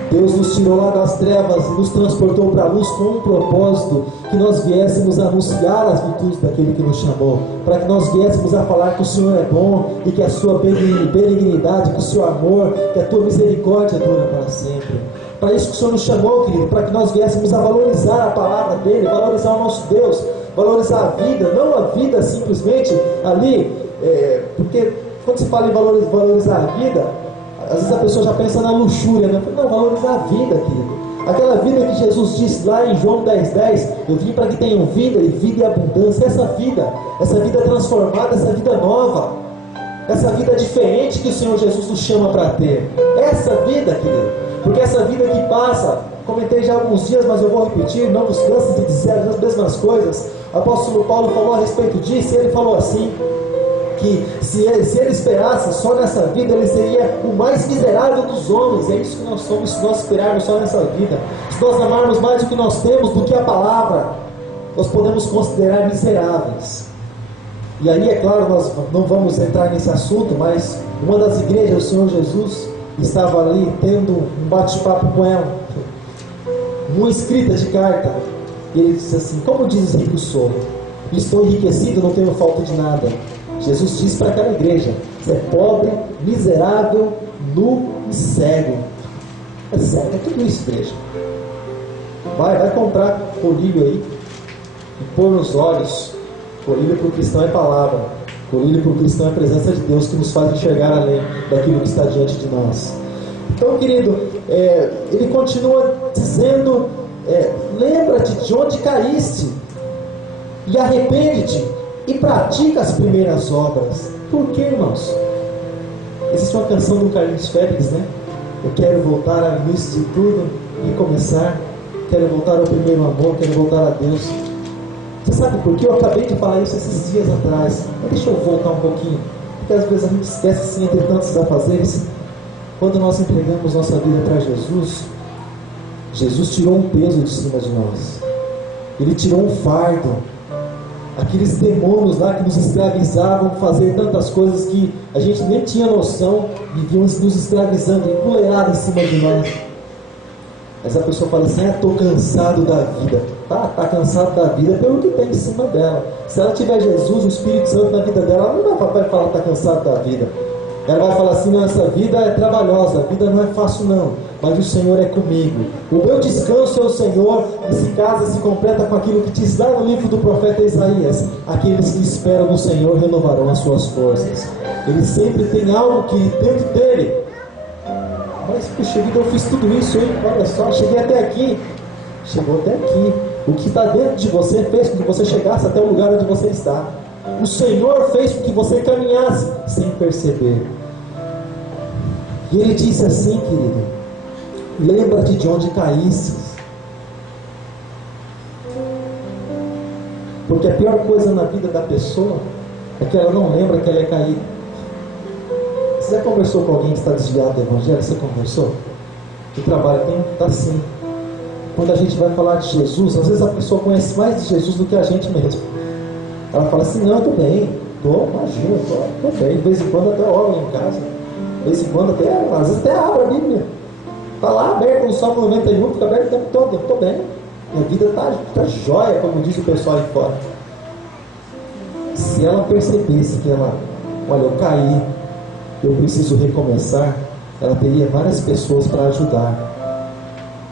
Deus nos tirou lá das trevas e nos transportou para a luz com um propósito: que nós viéssemos a anunciar as virtudes daquele que nos chamou, para que nós viéssemos a falar que o Senhor é bom e que a sua benignidade, que o seu amor, que a tua misericórdia dura para sempre. Para isso que o Senhor nos chamou, querido, para que nós viéssemos a valorizar a palavra dele, valorizar o nosso Deus, valorizar a vida, não a vida simplesmente ali, porque quando se fala em valorizar a vida, às vezes a pessoa já pensa na luxúria, né? Não, valorizar a vida, querido. Aquela vida que Jesus disse lá em João 10:10, eu vim para que tenham vida e vida em abundância. Essa vida transformada, essa vida nova, essa vida diferente que o Senhor Jesus nos chama para ter. Essa vida, querido, porque essa vida que passa, comentei já há alguns dias, mas eu vou repetir, não nos canse de dizer as mesmas coisas. O apóstolo Paulo falou a respeito disso, e ele falou assim, que se ele esperasse só nessa vida, ele seria o mais miserável dos homens. É isso que nós somos, se nós esperarmos só nessa vida. Se nós amarmos mais o que nós temos do que a palavra, nós podemos considerar miseráveis. E aí, é claro, nós não vamos entrar nesse assunto, mas uma das igrejas, o Senhor Jesus estava ali tendo um bate-papo com ela, uma escrita de carta, e ele disse assim: como diz rico sou, estou enriquecido, não tenho falta de nada. Jesus disse para aquela igreja: você é pobre, miserável, nu e cego. É cego, é tudo isso, igreja. Vai comprar colírio aí e pôr nos olhos. Colírio para o cristão é palavra, colírio para o cristão é a presença de Deus, que nos faz enxergar além daquilo que está diante de nós. Então, querido, ele continua dizendo: lembra-te de onde caíste e arrepende-te e pratica as primeiras obras. Por que, irmãos? Existe uma canção do Carlinhos Félix, né? Eu quero voltar ao início de tudo e começar. Quero voltar ao primeiro amor, quero voltar a Deus. Você sabe por quê? Eu acabei de falar isso esses dias atrás. Mas deixa eu voltar um pouquinho, porque às vezes a gente esquece assim, entre tantos afazeres. Quando nós entregamos nossa vida para Jesus, Jesus tirou um peso de cima de nós. Ele tirou um fardo. Aqueles demônios lá que nos escravizavam, fazer tantas coisas que a gente nem tinha noção, viviam nos escravizando, empoleirado em cima de nós. Mas a pessoa fala assim: estou cansado da vida. Está cansado da vida pelo que tem em cima dela. Se ela tiver Jesus, o Espírito Santo na vida dela, ela não vai falar que está cansado da vida. Ela vai falar assim: não, essa vida é trabalhosa, a vida não é fácil não, mas o Senhor é comigo. O meu descanso é o Senhor, e se casa, se completa com aquilo que diz lá no livro do profeta Isaías: aqueles que esperam no Senhor renovarão as suas forças. Ele sempre tem algo que dentro dele. Mas puxa vida, eu fiz tudo isso, hein? Olha só, cheguei até aqui. Chegou até aqui. O que está dentro de você fez com que você chegasse até o lugar onde você está. O Senhor fez com que você caminhasse sem perceber. E Ele disse assim, querido: lembra-te de onde caíste. Porque a pior coisa na vida da pessoa é que ela não lembra que ela é caída. Você já conversou com alguém que está desviado do Evangelho? Você conversou? Que trabalho tem? Está sim. Quando a gente vai falar de Jesus, às vezes a pessoa conhece mais de Jesus do que a gente mesmo. Ela fala assim: não, estou bem, imagina, estou bem. De vez em quando até oro em casa, de vez em quando até, às vezes até abro a Bíblia, está lá aberto no Salmo 91, fica aberto o tempo todo, estou bem, minha vida está jóia, como diz o pessoal aí fora. Se ela percebesse que ela, olha, eu caí, eu preciso recomeçar, ela teria várias pessoas para ajudar.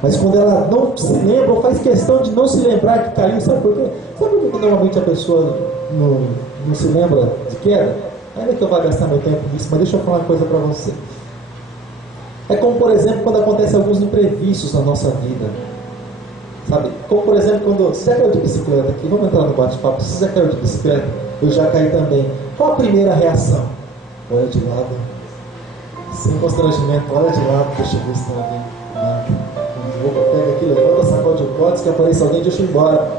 Mas quando ela não se lembra, ou faz questão de não se lembrar que caiu, sabe por quê? Sabe por que normalmente a pessoa não se lembra de queda? Ainda que eu vá gastar meu tempo nisso, mas deixa eu falar uma coisa para você. É como, por exemplo, quando acontecem alguns imprevistos na nossa vida. Sabe? Como, por exemplo, quando você já caiu de bicicleta aqui, vamos entrar no bate-papo, você já caiu de bicicleta? Eu já caí também. Qual a primeira reação? Olha de lado, sem constrangimento, olha de lado, deixa eu ver se tem alguém. Pega aqui, levanta, sacode o pote, que apareça alguém, deixa eu ir embora.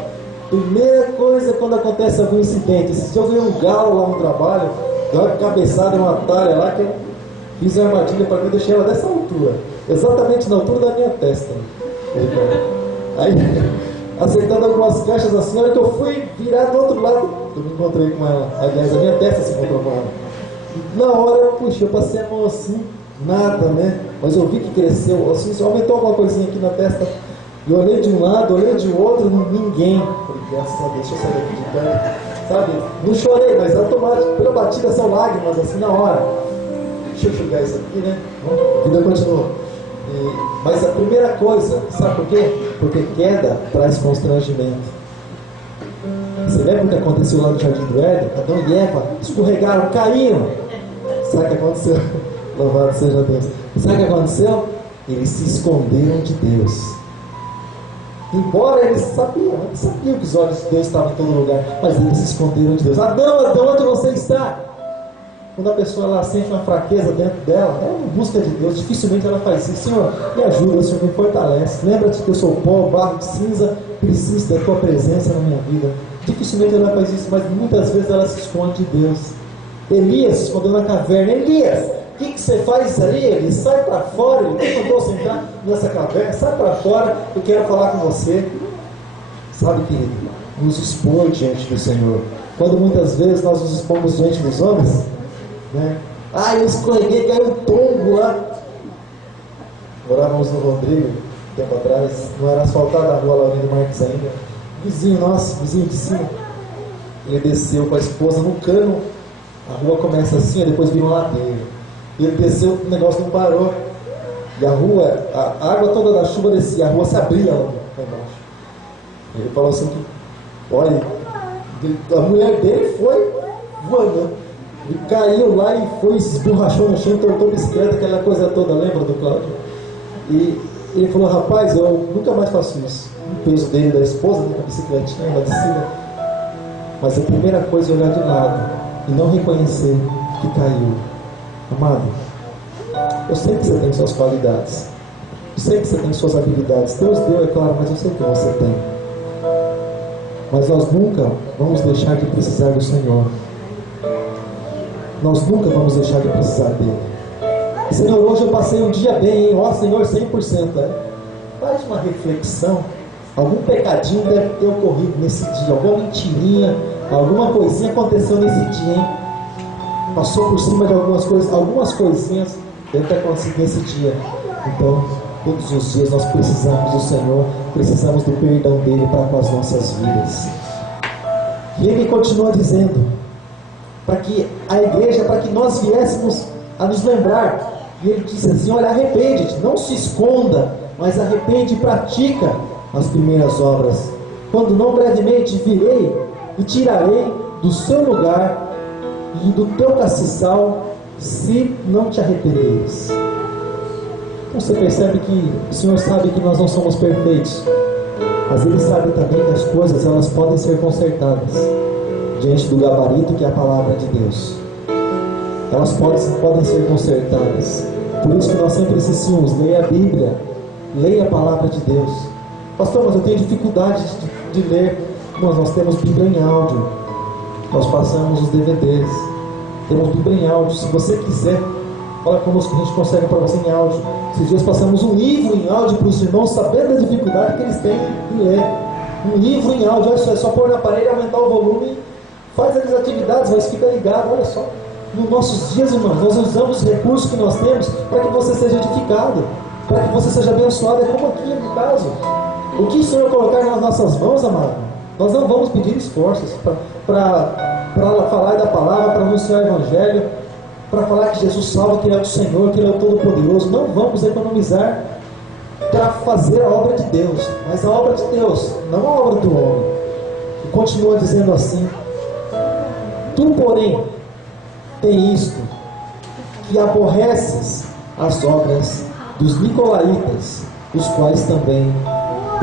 Primeira coisa quando acontece algum incidente. Se eu vi um galo lá no trabalho, deu uma cabeçada em uma talha lá, que eu fiz uma armadilha para mim, eu deixei ela dessa altura, exatamente na altura da minha testa. Aí, acertando algumas caixas assim, na hora que eu fui virar do outro lado, eu me encontrei com ela. Aliás, a minha testa se encontrou com ela. Na hora eu puxei, eu passei a mão assim, nada, né? Mas eu vi que cresceu, assim, aumentou alguma coisinha aqui na testa. Eu olhei de um lado, olhei de outro, ninguém. Falei, graças a Deus, deixa eu sair daqui de perto. Sabe? Não chorei, mas automático, pela batida são lágrimas, assim, na hora. Deixa eu enxugar isso aqui, né? A vida continua. Mas a primeira coisa, sabe por quê? Porque queda traz constrangimento. Você lembra o que aconteceu lá no Jardim do Éden? Adão e Eva escorregaram, caíram. Sabe o que aconteceu? Louvado seja Deus. Sabe o que aconteceu? Eles se esconderam de Deus. Embora eles sabiam que os olhos de Deus estavam em todo lugar, mas eles se esconderam de Deus. Adão, onde você está? Quando a pessoa ela sente uma fraqueza dentro dela, ela busca de Deus, dificilmente ela faz isso. Senhor, me ajuda, Senhor, me fortalece. Lembra-te que eu sou pó, barro de cinza, preciso da tua presença na minha vida. Dificilmente ela faz isso, mas muitas vezes ela se esconde de Deus. Elias se escondeu na caverna. Elias, o que você faz aí? Ele sai para fora, ele mandou sentar nessa caverna, sai para fora, eu quero falar com você. Sabe, querido, nos expor diante do Senhor. Quando muitas vezes nós nos expomos diante dos homens, né? Eu escorreguei, caiu um tombo lá. Morávamos no Rodrigo, tempo atrás, não era asfaltada a rua lá do Marques ainda. Vizinho nosso, vizinho de cima, ele desceu com a esposa no cano. A rua começa assim, depois vira uma ladeira. Ele desceu, o negócio não parou. E a rua, a água toda da chuva descia, a rua se abria lá embaixo. Ele falou assim que, olha, a mulher dele foi voando. Ele caiu lá e foi, se esborrachou no chão, tortou a bicicleta, aquela coisa toda, lembra do Cláudio? E ele falou, rapaz, eu nunca mais faço isso. O peso dele, da esposa, com a bicicletinha lá de cima. Mas a primeira coisa é olhar de lado e não reconhecer que caiu. Amado, eu sei que você tem suas qualidades, eu sei que você tem suas habilidades. Deus deu, é claro, mas eu sei que você tem. Mas nós nunca vamos deixar de precisar do Senhor. Nós nunca vamos deixar de precisar dele. Senhor, hoje eu passei um dia bem, hein? Ó Senhor, 100%. Faz uma reflexão. Algum pecadinho deve ter ocorrido nesse dia, alguma mentirinha, alguma coisinha aconteceu nesse dia, hein? Passou por cima de algumas coisas, algumas coisinhas deve ter acontecido nesse dia. Então, todos os dias nós precisamos do Senhor, precisamos do perdão dele para com as nossas vidas. E ele continua dizendo, para que a igreja, para que nós viéssemos a nos lembrar. E ele disse assim: olha, arrepende-te, não se esconda, mas arrepende e pratica as primeiras obras. Quando não, brevemente virei e tirarei do seu lugar e do teu castiçal, se não te arrependeres. Então você percebe que o Senhor sabe que nós não somos perfeitos, mas Ele sabe também que as coisas elas podem ser consertadas diante do gabarito que é a palavra de Deus. Elas podem ser consertadas. Por isso que nós sempre insistimos: leia a Bíblia, leia a palavra de Deus. Pastor, mas eu tenho dificuldade de ler. Mas nós temos Bíblia em áudio, nós passamos os DVDs, temos Bíblia em áudio. Se você quiser, fala conosco que a gente consegue para você em áudio. Esses dias passamos um livro em áudio para os irmãos, sabendo da dificuldade que eles têm em ler. Um livro em áudio, olha só, é só pôr na parede, aumentar o volume, faz as atividades, mas fica ligado. Olha só, nos nossos dias, irmãos, nós usamos os recursos que nós temos para que você seja edificado, para que você seja abençoado. É como aqui no caso, o que o Senhor colocar nas nossas mãos, amado, nós não vamos pedir esforços para falar da palavra, para anunciar o Evangelho, para falar que Jesus salva, que Ele é o Senhor, que Ele é o Todo-Poderoso. Não vamos economizar para fazer a obra de Deus, mas a obra de Deus, não a obra do homem. E continua dizendo assim: tu, porém, tem isto, que aborreces as obras dos nicolaítas, os quais também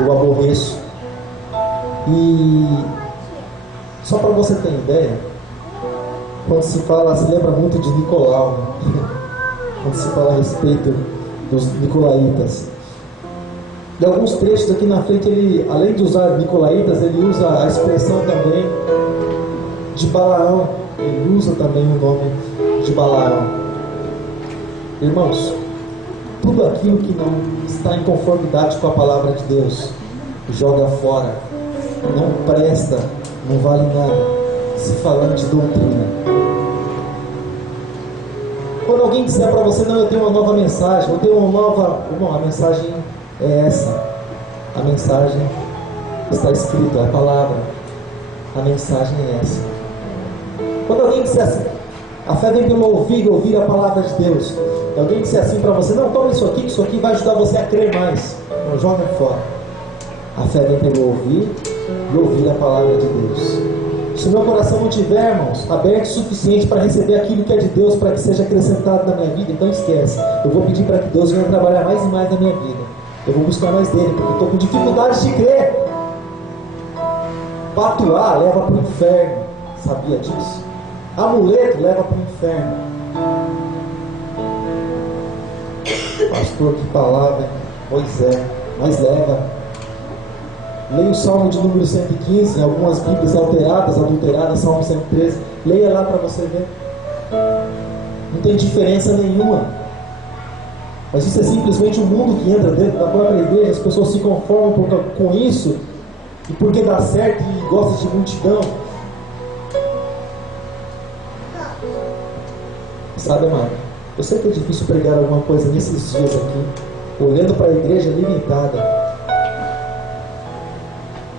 eu aborreço. E só para você ter ideia, quando se fala, se lembra muito de Nicolau, né? Quando se fala a respeito dos nicolaítas. E alguns trechos aqui na frente, ele, além de usar nicolaítas, ele usa a expressão também de Balaão. Ele usa também o nome de Balaão. Irmãos, tudo aquilo que não está em conformidade com a palavra de Deus, joga fora. Não presta, não vale nada, se falando de doutrina. Quando alguém disser para você: não, eu tenho uma nova mensagem, eu tenho uma nova... Não, a mensagem é essa. A mensagem está escrita, é a palavra. A mensagem é essa. Quando alguém disser assim: a fé vem pelo ouvir a palavra de Deus. E alguém disser assim para você: não, toma isso aqui, que isso aqui vai ajudar você a crer mais. Não, joga fora. A fé vem pelo ouvir e ouvir a palavra de Deus. Se o meu coração não tiver, irmãos, aberto o suficiente para receber aquilo que é de Deus, para que seja acrescentado na minha vida, então esquece. Eu vou pedir para que Deus venha trabalhar mais e mais na minha vida. Eu vou buscar mais dele, porque eu estou com dificuldade de crer. Patuar leva para o inferno. Sabia disso? Amuleto leva para o inferno. Pastor, que palavra. Pois é, mas leva. Leia o Salmo de número 115, algumas Bíblias adulteradas, Salmo 113. Leia lá para você ver. Não tem diferença nenhuma. Mas isso é simplesmente o mundo que entra dentro da própria igreja. As pessoas se conformam com isso, e porque dá certo e gosta de multidão. Sabe, amado, eu sei que é difícil pregar alguma coisa nesses dias aqui, olhando para a igreja limitada.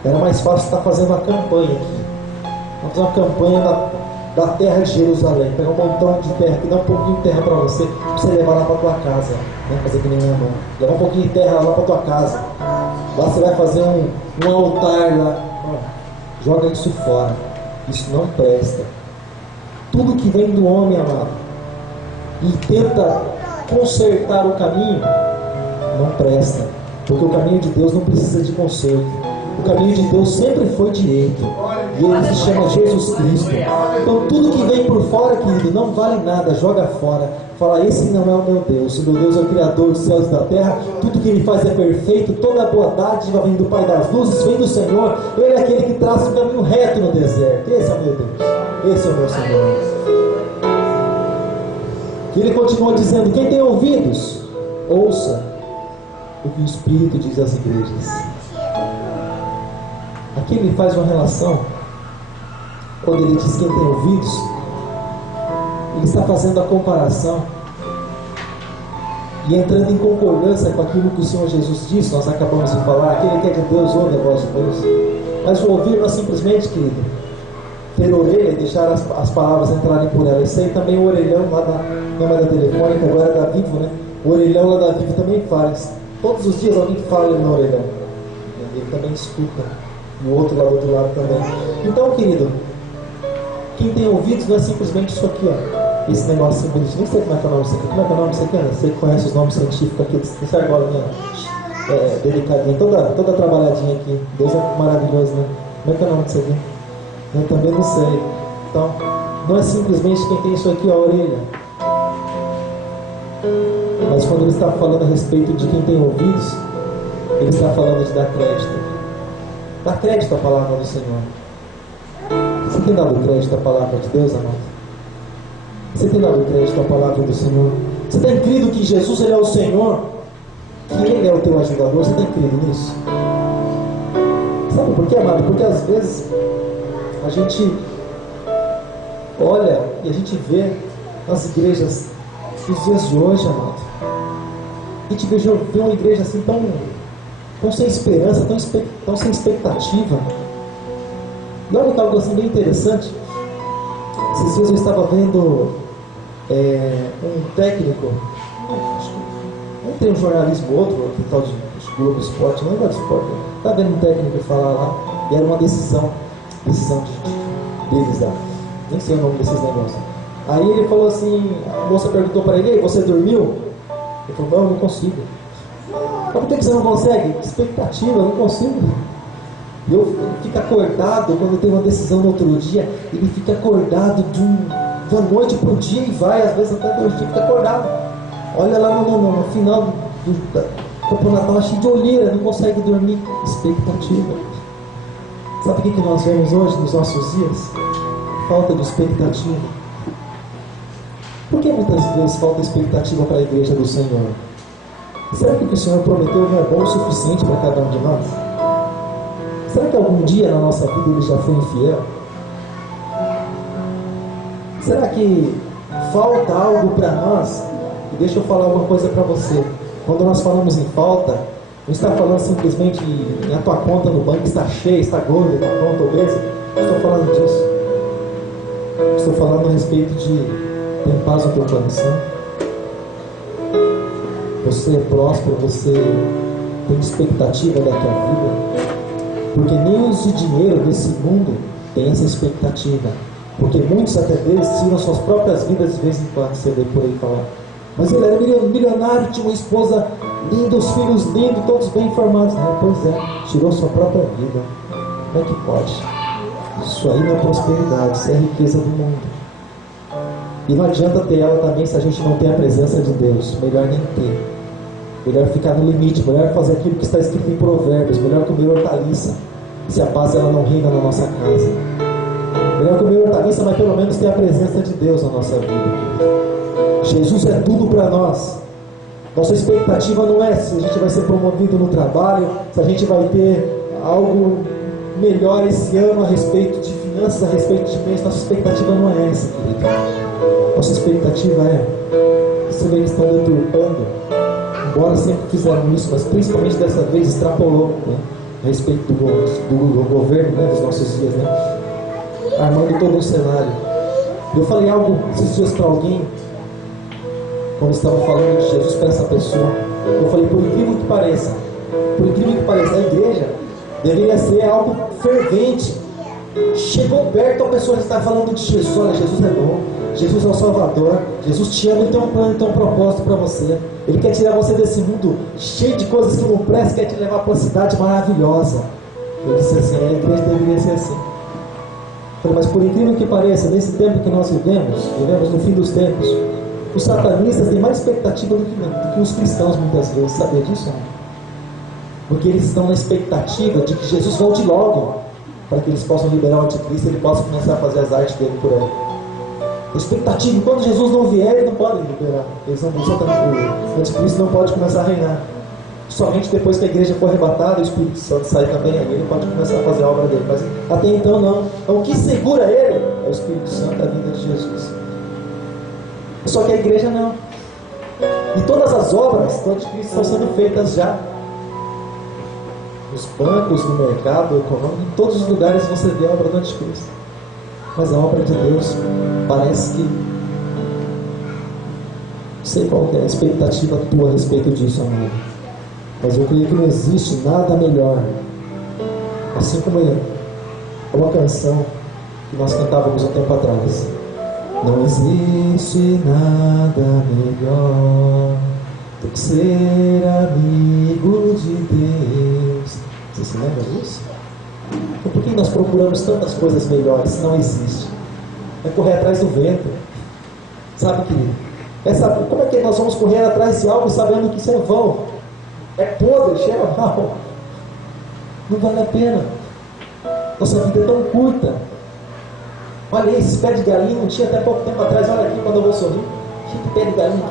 Era mais fácil estar fazendo uma campanha aqui. Vamos fazer uma campanha da terra de Jerusalém. Pegar um montão de terra, que dá um pouquinho de terra para você levar lá para tua casa. Né? Fazer que nem minha mão. Levar um pouquinho de terra lá para tua casa. Lá você vai fazer um altar lá. Joga isso fora. Isso não presta. Tudo que vem do homem, amado, e tenta consertar o caminho, não presta. Porque o caminho de Deus não precisa de conserto. O caminho de Deus sempre foi direito. E Ele se chama Jesus Cristo. Então tudo que vem por fora, querido, não vale nada. Joga fora. Fala: esse não é o meu Deus. O meu Deus é o Criador dos céus e da terra. Tudo que Ele faz é perfeito. Toda a boa dádiva vem do Pai das luzes, vem do Senhor. Ele é aquele que traça o caminho reto no deserto. Esse é o meu Deus. Esse é o meu Senhor. Que Ele continua dizendo: quem tem ouvidos, ouça o que o Espírito diz às igrejas. Aqui ele faz uma relação, quando ele diz quem tem ouvidos, ele está fazendo a comparação e entrando em concordância com aquilo que o Senhor Jesus disse. Nós acabamos de falar: aquele que é de Deus ouve a voz de Deus. Mas o ouvir não é simplesmente, querido, ter orelha e deixar as palavras entrarem por ela. Isso aí também é o orelhão lá não é mais da Telefônica, agora é da Vivo, né? O orelhão lá da Vivo também faz. Todos os dias alguém fala ali no orelhão. Ele também escuta. O outro lá do outro lado também. Então, querido, quem tem ouvidos não é simplesmente isso aqui, ó. Esse negócio assim bonito. Nem sei como é que é o nome disso aqui. Como é que é o nome disso aqui, Ana? Você conhece os nomes científicos aqui desse argola, né? Delicadinho, toda trabalhadinha aqui. Deus é maravilhoso, né? Como é que é o nome disso aqui? Eu também não sei. Então, não é simplesmente quem tem isso aqui, a orelha. Mas quando ele está falando a respeito de quem tem ouvidos, ele está falando de dar crédito. Dá crédito à palavra do Senhor. Você tem dado crédito à palavra de Deus, amado? Você tem dado crédito à palavra do Senhor? Você tem crido que Jesus ele é o Senhor? Que Ele é o teu ajudador? Você tem crido nisso? Sabe por quê, amado? Porque às vezes a gente olha e a gente vê nas igrejas dos dias de hoje, amado. A gente vê uma igreja assim tão sem esperança, tão sem expectativa. E olha que algo assim bem interessante. Esses dias eu estava vendo um técnico, não tem um jornalismo outro, que tal de Globo Esporte, não é Globo Esporte, estava vendo um técnico falar lá, e era uma decisão deles lá, nem sei o nome desses negócios. Aí ele falou assim, a moça perguntou para ele: você dormiu? Ele falou: não, eu não consigo. Mas por que você não consegue? Expectativa, eu não consigo. Ele fica acordado quando tem uma decisão no outro dia, ele fica acordado da noite para o dia e vai, às vezes até 2 dias, fica acordado. Olha lá no final do campeonato, tá cheio de olheira, não consegue dormir. Expectativa. Sabe o que nós vemos hoje nos nossos dias? Falta de expectativa. Por que muitas vezes falta expectativa para a igreja do Senhor? Será que o que o Senhor prometeu não é bom o suficiente para cada um de nós? Será que algum dia na nossa vida Ele já foi infiel? Será que falta algo para nós? E deixa eu falar uma coisa para você. Quando nós falamos em falta, não está falando simplesmente em a tua conta no banco está cheia, está gorda, está pronta, obesa. Não estou falando disso. Estou falando a respeito de ter paz no teu coração. Você é próspero, você tem expectativa da tua vida. Porque nem os de dinheiro desse mundo têm essa expectativa. Porque muitos até deles tiram suas próprias vidas de vez em quando. Você vê por aí falar: mas ele era milionário, tinha uma esposa linda, os filhos lindos, todos bem informados. Pois é, tirou sua própria vida. Como é que pode? Isso aí não é prosperidade, isso é riqueza do mundo. E não adianta ter ela também se a gente não tem a presença de Deus. Melhor nem ter. Melhor ficar no limite, melhor fazer aquilo que está escrito em Provérbios, melhor comer hortaliça, se a paz ela não reina na nossa casa. Melhor comer hortaliça, mas pelo menos ter a presença de Deus na nossa vida. Jesus é tudo para nós. Nossa expectativa não é se a gente vai ser promovido no trabalho, se a gente vai ter algo melhor esse ano a respeito de finanças, a respeito de bens. Nossa expectativa não é essa, querido. Nossa expectativa você vê que estão deturpando, embora sempre fizeram isso, mas principalmente dessa vez extrapolou, né, a respeito do governo, né, dos nossos dias, né, armando todo um cenário. Eu falei algo esses dias para alguém, quando estava falando de Jesus para essa pessoa. Eu falei: por incrível que pareça, a igreja deveria ser algo fervente. Chegou perto, a pessoa já está falando de Jesus. Olha, Jesus é bom, Jesus é o Salvador, Jesus te ama e tem um plano, tem um propósito para você. Ele quer tirar você desse mundo cheio de coisas que não prestam, quer te levar para uma cidade maravilhosa. Eu disse assim: a igreja deveria ser assim. Eu falei: mas por incrível que pareça, nesse tempo que nós vivemos no fim dos tempos, os satanistas têm mais expectativa do que os cristãos muitas vezes. Sabia disso? Porque eles estão na expectativa de que Jesus volte logo, para que eles possam liberar o anticristo e ele possa começar a fazer as artes dele por aí. Expectativa: quando Jesus não vier, eles não podem liberar. O anticristo não pode começar a reinar. Somente depois que a igreja for arrebatada, o Espírito Santo sai também, aí ele pode começar a fazer a obra dele. Mas até então não. Então o que segura ele é o Espírito Santo, a vinda de Jesus. Só que a igreja não. E todas as obras do anticristo estão sendo feitas já. Nos bancos, no mercado econômico, em todos os lugares você vê a obra do anticristo. Mas a obra de Deus parece que sei qual é a expectativa tua a respeito disso, amado. Mas eu creio que não existe nada melhor. Assim como é uma canção que nós cantávamos um tempo atrás. Não existe nada melhor do que ser amigo de Deus. Você se lembra disso? Então, por que nós procuramos tantas coisas melhores se não existe? É correr atrás do vento. Sabe, querido? Como é que nós vamos correr atrás de algo sabendo que isso é vão? É podre, cheira mal. Não vale a pena. Nossa vida é tão curta. Olha esse pé de galinha, não tinha até pouco tempo atrás. Olha aqui quando eu vou sorrir. Que pé de galinha.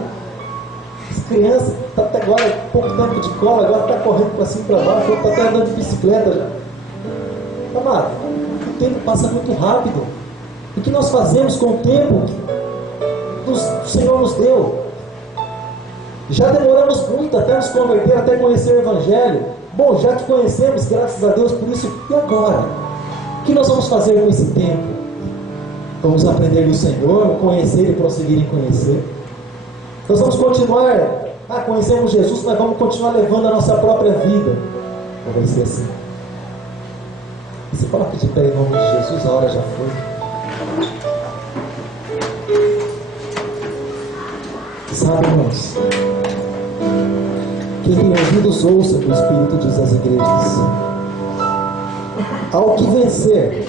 As crianças, está até agora pouco tempo de cola, agora está correndo para cima e para baixo, está até andando de bicicleta já. Amado, o tempo passa muito rápido. O que nós fazemos com o tempo que o Senhor nos deu? Já demoramos muito até nos converter, até conhecer o Evangelho. Bom, já que conhecemos, graças a Deus por isso, e agora? O que nós vamos fazer com esse tempo? Vamos aprender do Senhor, conhecer e prosseguir em conhecer. Nós vamos continuar, conhecemos Jesus, mas vamos continuar levando a nossa própria vida. Não vai ser assim. Você coloca de pé em nome de Jesus, a hora já foi. Sabe, irmãos, quem tem ouvidos ouça o que o Espírito diz às igrejas. Ao que vencer,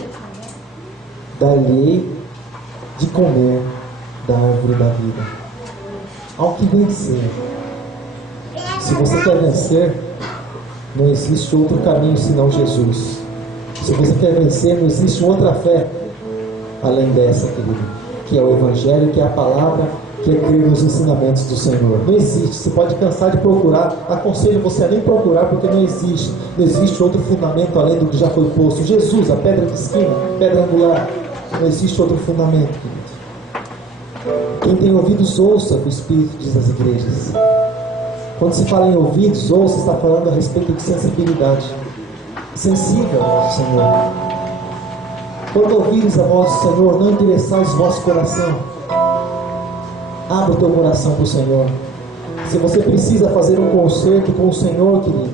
dá-lhe de comer da árvore da vida. Ao que vencer. Se você quer vencer, não existe outro caminho senão Jesus. Se você quer vencer, não existe outra fé além dessa, querido, que é o Evangelho, que é a palavra, que é crer nos ensinamentos do Senhor. Não existe. Você pode cansar de procurar. Aconselho você a nem procurar, porque não existe outro fundamento além do que já foi posto. Jesus, a pedra de esquina, pedra angular. Não existe outro fundamento, querido. Quem tem ouvidos, ouça o que o Espírito diz às igrejas. Quando se fala em ouvidos, ouça, está falando a respeito de sensibilidade. Sensível ao nosso Senhor. Quando ouvires a voz do Senhor, não endureçais o vosso coração. Abra o teu coração para o Senhor. Se você precisa fazer um concerto com o Senhor, querido,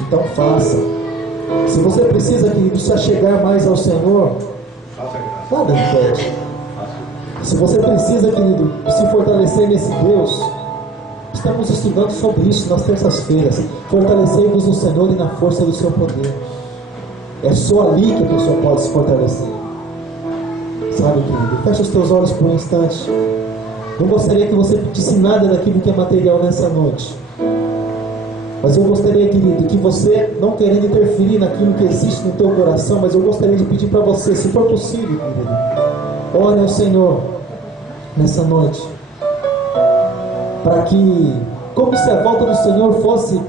então faça. Se você precisa, querido, se achegar mais ao Senhor, nada impede. Se você precisa, querido, se fortalecer nesse Deus, estamos estudando sobre isso nas terças-feiras. Fortalecei-vos no Senhor e na força do seu poder. É só ali que a pessoa pode se fortalecer. Sabe, querido? Feche os teus olhos por um instante. Não gostaria que você pedisse nada daquilo que é material nessa noite. Mas eu gostaria, querido, que você, não querendo interferir naquilo que existe no teu coração, mas eu gostaria de pedir para você, se for possível, querido, ore ao Senhor nessa noite, para que, como se a volta do Senhor fosse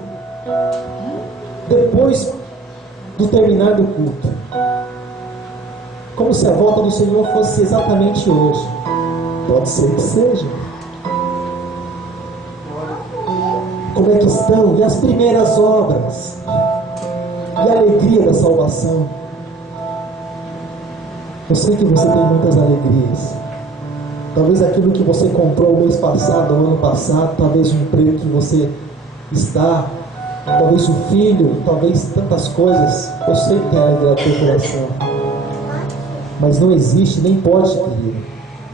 depois do terminar do culto, como se a volta do Senhor fosse exatamente hoje. Pode ser que seja. Como é que estão? E as primeiras obras? E a alegria da salvação? Eu sei que você tem muitas alegrias. Talvez aquilo que você comprou o mês passado, o ano passado, talvez o emprego que você está, talvez o filho, talvez tantas coisas. Eu sei que tem alegria no teu coração. Mas não existe, nem pode, querido,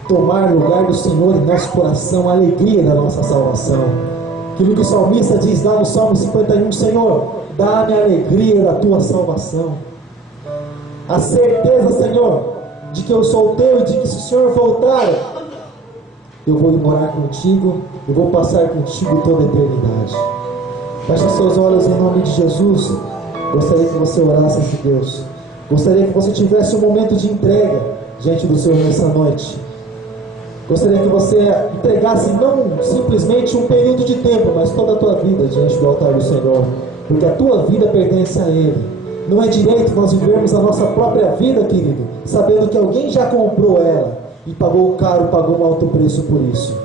tomar lugar do Senhor em nosso coração, a alegria da nossa salvação. Aquilo que o salmista diz lá no Salmo 51, Senhor, dá-me a alegria da tua salvação. A certeza, Senhor, de que eu sou teu e de que se o Senhor voltar, eu vou ir morar contigo, eu vou passar contigo toda a eternidade. Feche seus olhos em nome de Jesus. Gostaria que você orasse a esse Deus. Gostaria que você tivesse um momento de entrega diante do Senhor nessa noite. Gostaria que você entregasse não simplesmente um período de tempo, mas toda a tua vida diante do altar do Senhor, porque a tua vida pertence a Ele. Não é direito nós vivermos a nossa própria vida, querido, sabendo que alguém já comprou ela e pagou caro, pagou um alto preço por isso.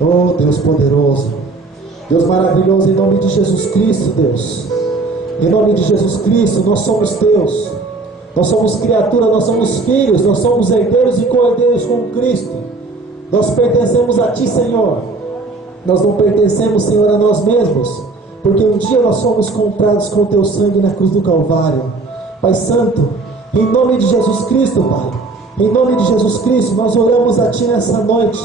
Oh, Deus poderoso, Deus maravilhoso, em nome de Jesus Cristo, Deus, em nome de Jesus Cristo, nós somos teus, nós somos criaturas, nós somos filhos, nós somos herdeiros e co-herdeiros com Cristo. Nós pertencemos a Ti, Senhor. Nós não pertencemos, Senhor, a nós mesmos, porque um dia nós fomos comprados com o Teu sangue na cruz do Calvário. Pai Santo, em nome de Jesus Cristo, Pai, em nome de Jesus Cristo, nós oramos a Ti nessa noite.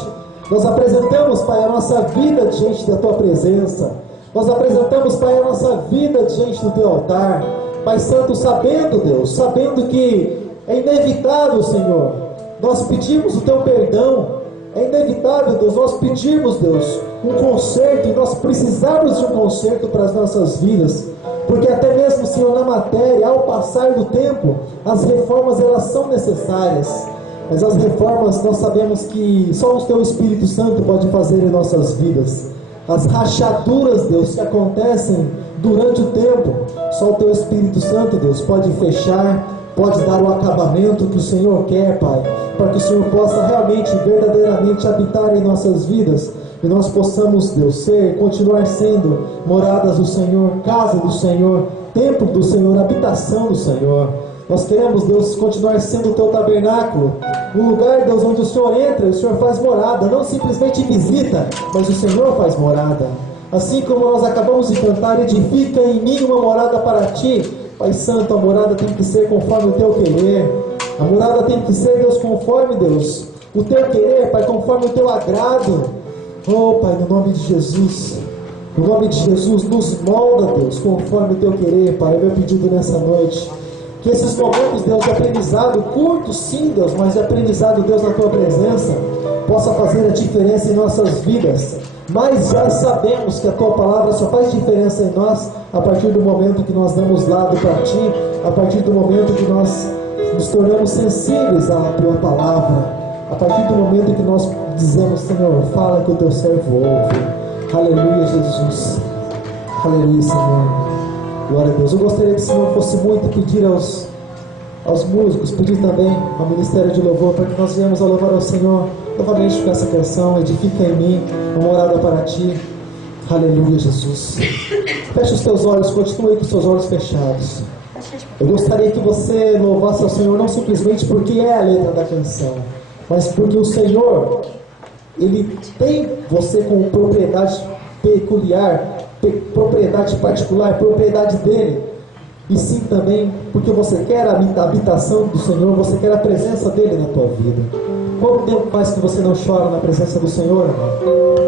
Nós apresentamos, Pai, a nossa vida diante da Tua presença. Nós apresentamos, Pai, a nossa vida diante do Teu altar. Pai Santo, sabendo, Deus, sabendo que é inevitável, Senhor, nós pedimos o Teu perdão. É inevitável, Deus, nós pedimos, Deus, um conserto, e nós precisamos de um conserto para as nossas vidas, porque até mesmo, Senhor, na matéria, ao passar do tempo, as reformas, elas são necessárias, mas as reformas, nós sabemos que só o Teu Espírito Santo pode fazer em nossas vidas. As rachaduras, Deus, que acontecem durante o tempo, só o Teu Espírito Santo, Deus, pode fechar, pode dar o acabamento que o Senhor quer, Pai, para que o Senhor possa realmente, verdadeiramente habitar em nossas vidas, e nós possamos, Deus, continuar sendo moradas do Senhor, casa do Senhor, templo do Senhor, habitação do Senhor. Nós queremos, Deus, continuar sendo o Teu tabernáculo, um lugar, Deus, onde o Senhor entra e o Senhor faz morada, não simplesmente visita, mas o Senhor faz morada. Assim como nós acabamos de cantar, edifica em mim uma morada para Ti. Pai Santo, a morada tem que ser conforme o Teu querer. A morada tem que ser, Deus, conforme, Deus, o Teu querer, Pai, conforme o Teu agrado. Oh, Pai, no nome de Jesus, no nome de Jesus, nos molda, Deus, conforme o Teu querer, Pai. É meu pedido nessa noite. Que esses momentos, Deus, de aprendizado, curtos sim, Deus, mas de aprendizado, Deus, na Tua presença, possa fazer a diferença em nossas vidas. Mas já sabemos que a Tua palavra só faz diferença em nós a partir do momento que nós damos lado para Ti, a partir do momento que nós nos tornamos sensíveis à Tua palavra, a partir do momento que nós dizemos, Senhor, fala que o Teu servo ouve. Aleluia, Jesus. Aleluia, Senhor. Glória a Deus. Eu gostaria que, se não fosse muito, pedir aos músicos, pedir também ao Ministério de Louvor, para que nós venhamos a louvar ao Senhor novamente com essa canção, edifica em mim uma morada para Ti. Aleluia, Jesus. Feche os teus olhos, continue com os seus olhos fechados. Eu gostaria que você louvasse ao Senhor não simplesmente porque é a letra da canção, mas porque o Senhor, Ele tem você como propriedade peculiar, propriedade particular, propriedade dele. E sim também porque você quer a habitação do Senhor, você quer a presença dele na tua vida. Quanto tempo faz que você não chora na presença do Senhor, amado?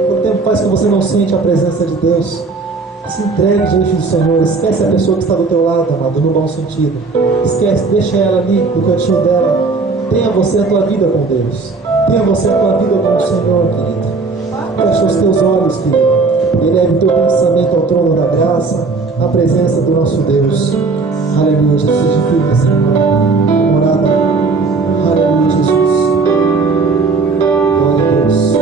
Quanto tempo faz que você não sente a presença de Deus? Se entregue diante do Senhor. Esquece a pessoa que está do teu lado, amado, no bom sentido. Esquece, deixa ela ali no cantinho dela. Tenha você a tua vida com Deus. Tenha você a tua vida com o Senhor, querido. Fecha os teus olhos, querido. Eleve o teu pensamento ao trono da graça, à presença do nosso Deus. Aleluia, Jesus. Edifica, Senhor, morada. Aleluia, Jesus. Glória a Deus.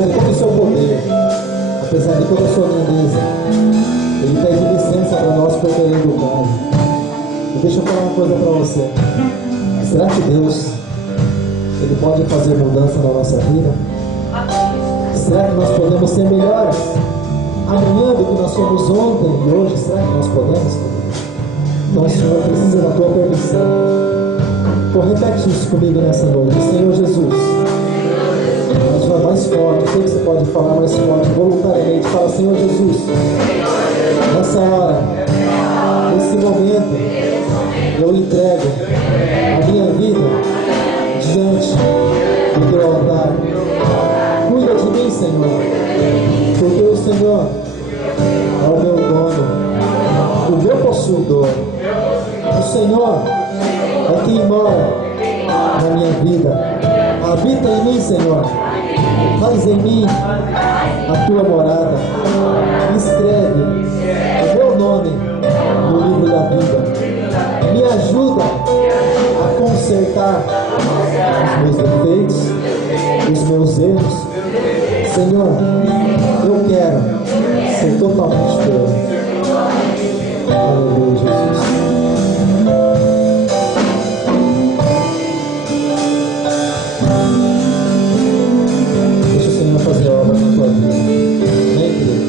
apesar de todo o seu poder, apesar de toda a sua grandeza, Ele pede licença para nós podermos educar. E deixa eu falar uma coisa para você. Será que Deus, Ele pode fazer mudança na nossa vida? Será que nós podemos ser melhores amanhã do que nós somos ontem e hoje? Será que nós podemos? Então o Senhor precisa da tua permissão. Então repete isso comigo nessa noite. Senhor Jesus, mas vai mais forte. Eu sei que você pode falar mais forte, voluntariamente. Fala, Senhor Jesus, nessa hora, nesse momento, eu entrego a minha vida diante do teu altar. Cuida de mim, Senhor, porque o Senhor é o meu dono, o meu possuidor. O Senhor é quem mora na minha vida. Habita em mim, Senhor. Faz em mim a tua morada. Escreve o meu nome no livro da vida. Me ajuda a consertar os meus defeitos, os meus erros. Senhor, eu quero ser totalmente teu. Aleluia, Jesus. Deixa o Senhor fazer a obra na tua vida. Amém, querido?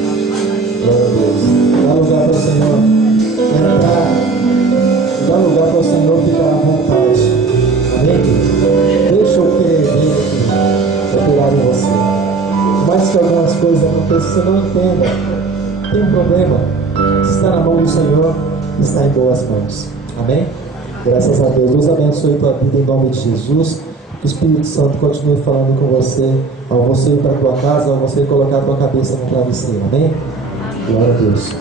Glória a Deus. Dá lugar para o Senhor entrar. Dá lugar para o Senhor ficar à vontade. Amém, querido? Deixa o querer vir aqui operar em você. Por mais que algumas coisas aconteçam, você não entenda. Tem um problema. Se está na mão do Senhor, está em boas mãos. Amém? Graças a Deus. Deus abençoe a tua vida em nome de Jesus. Que o Espírito Santo continue falando com você, ao você ir para a tua casa, ao você colocar a tua cabeça no travesseiro. Amém? Glória a Deus.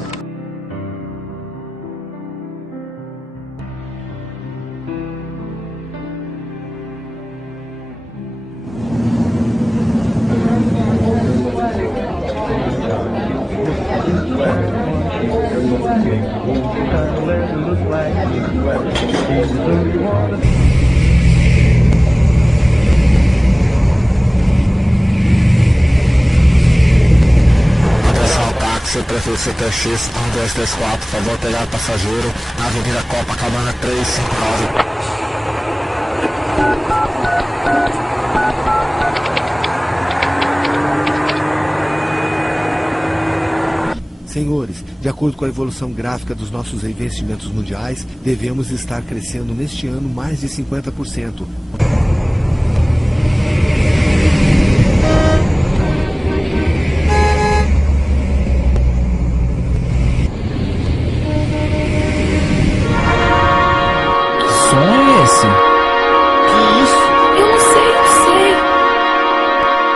CTX 1234, favor pegar passageiro na Avenida Copacabana 359. Senhores, de acordo com a evolução gráfica dos nossos investimentos mundiais, devemos estar crescendo neste ano mais de 50%.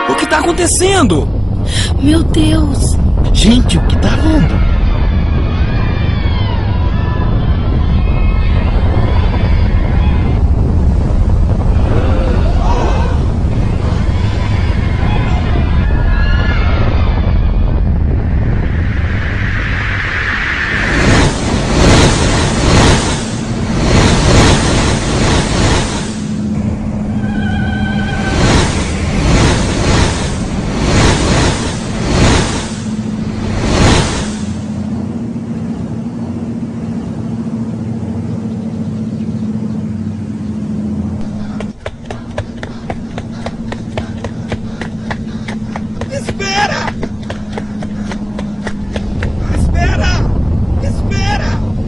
O que está acontecendo? Meu Deus! Gente, o que está rolando?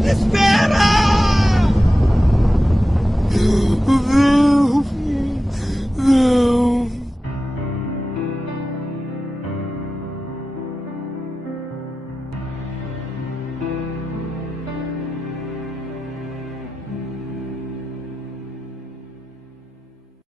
Espera!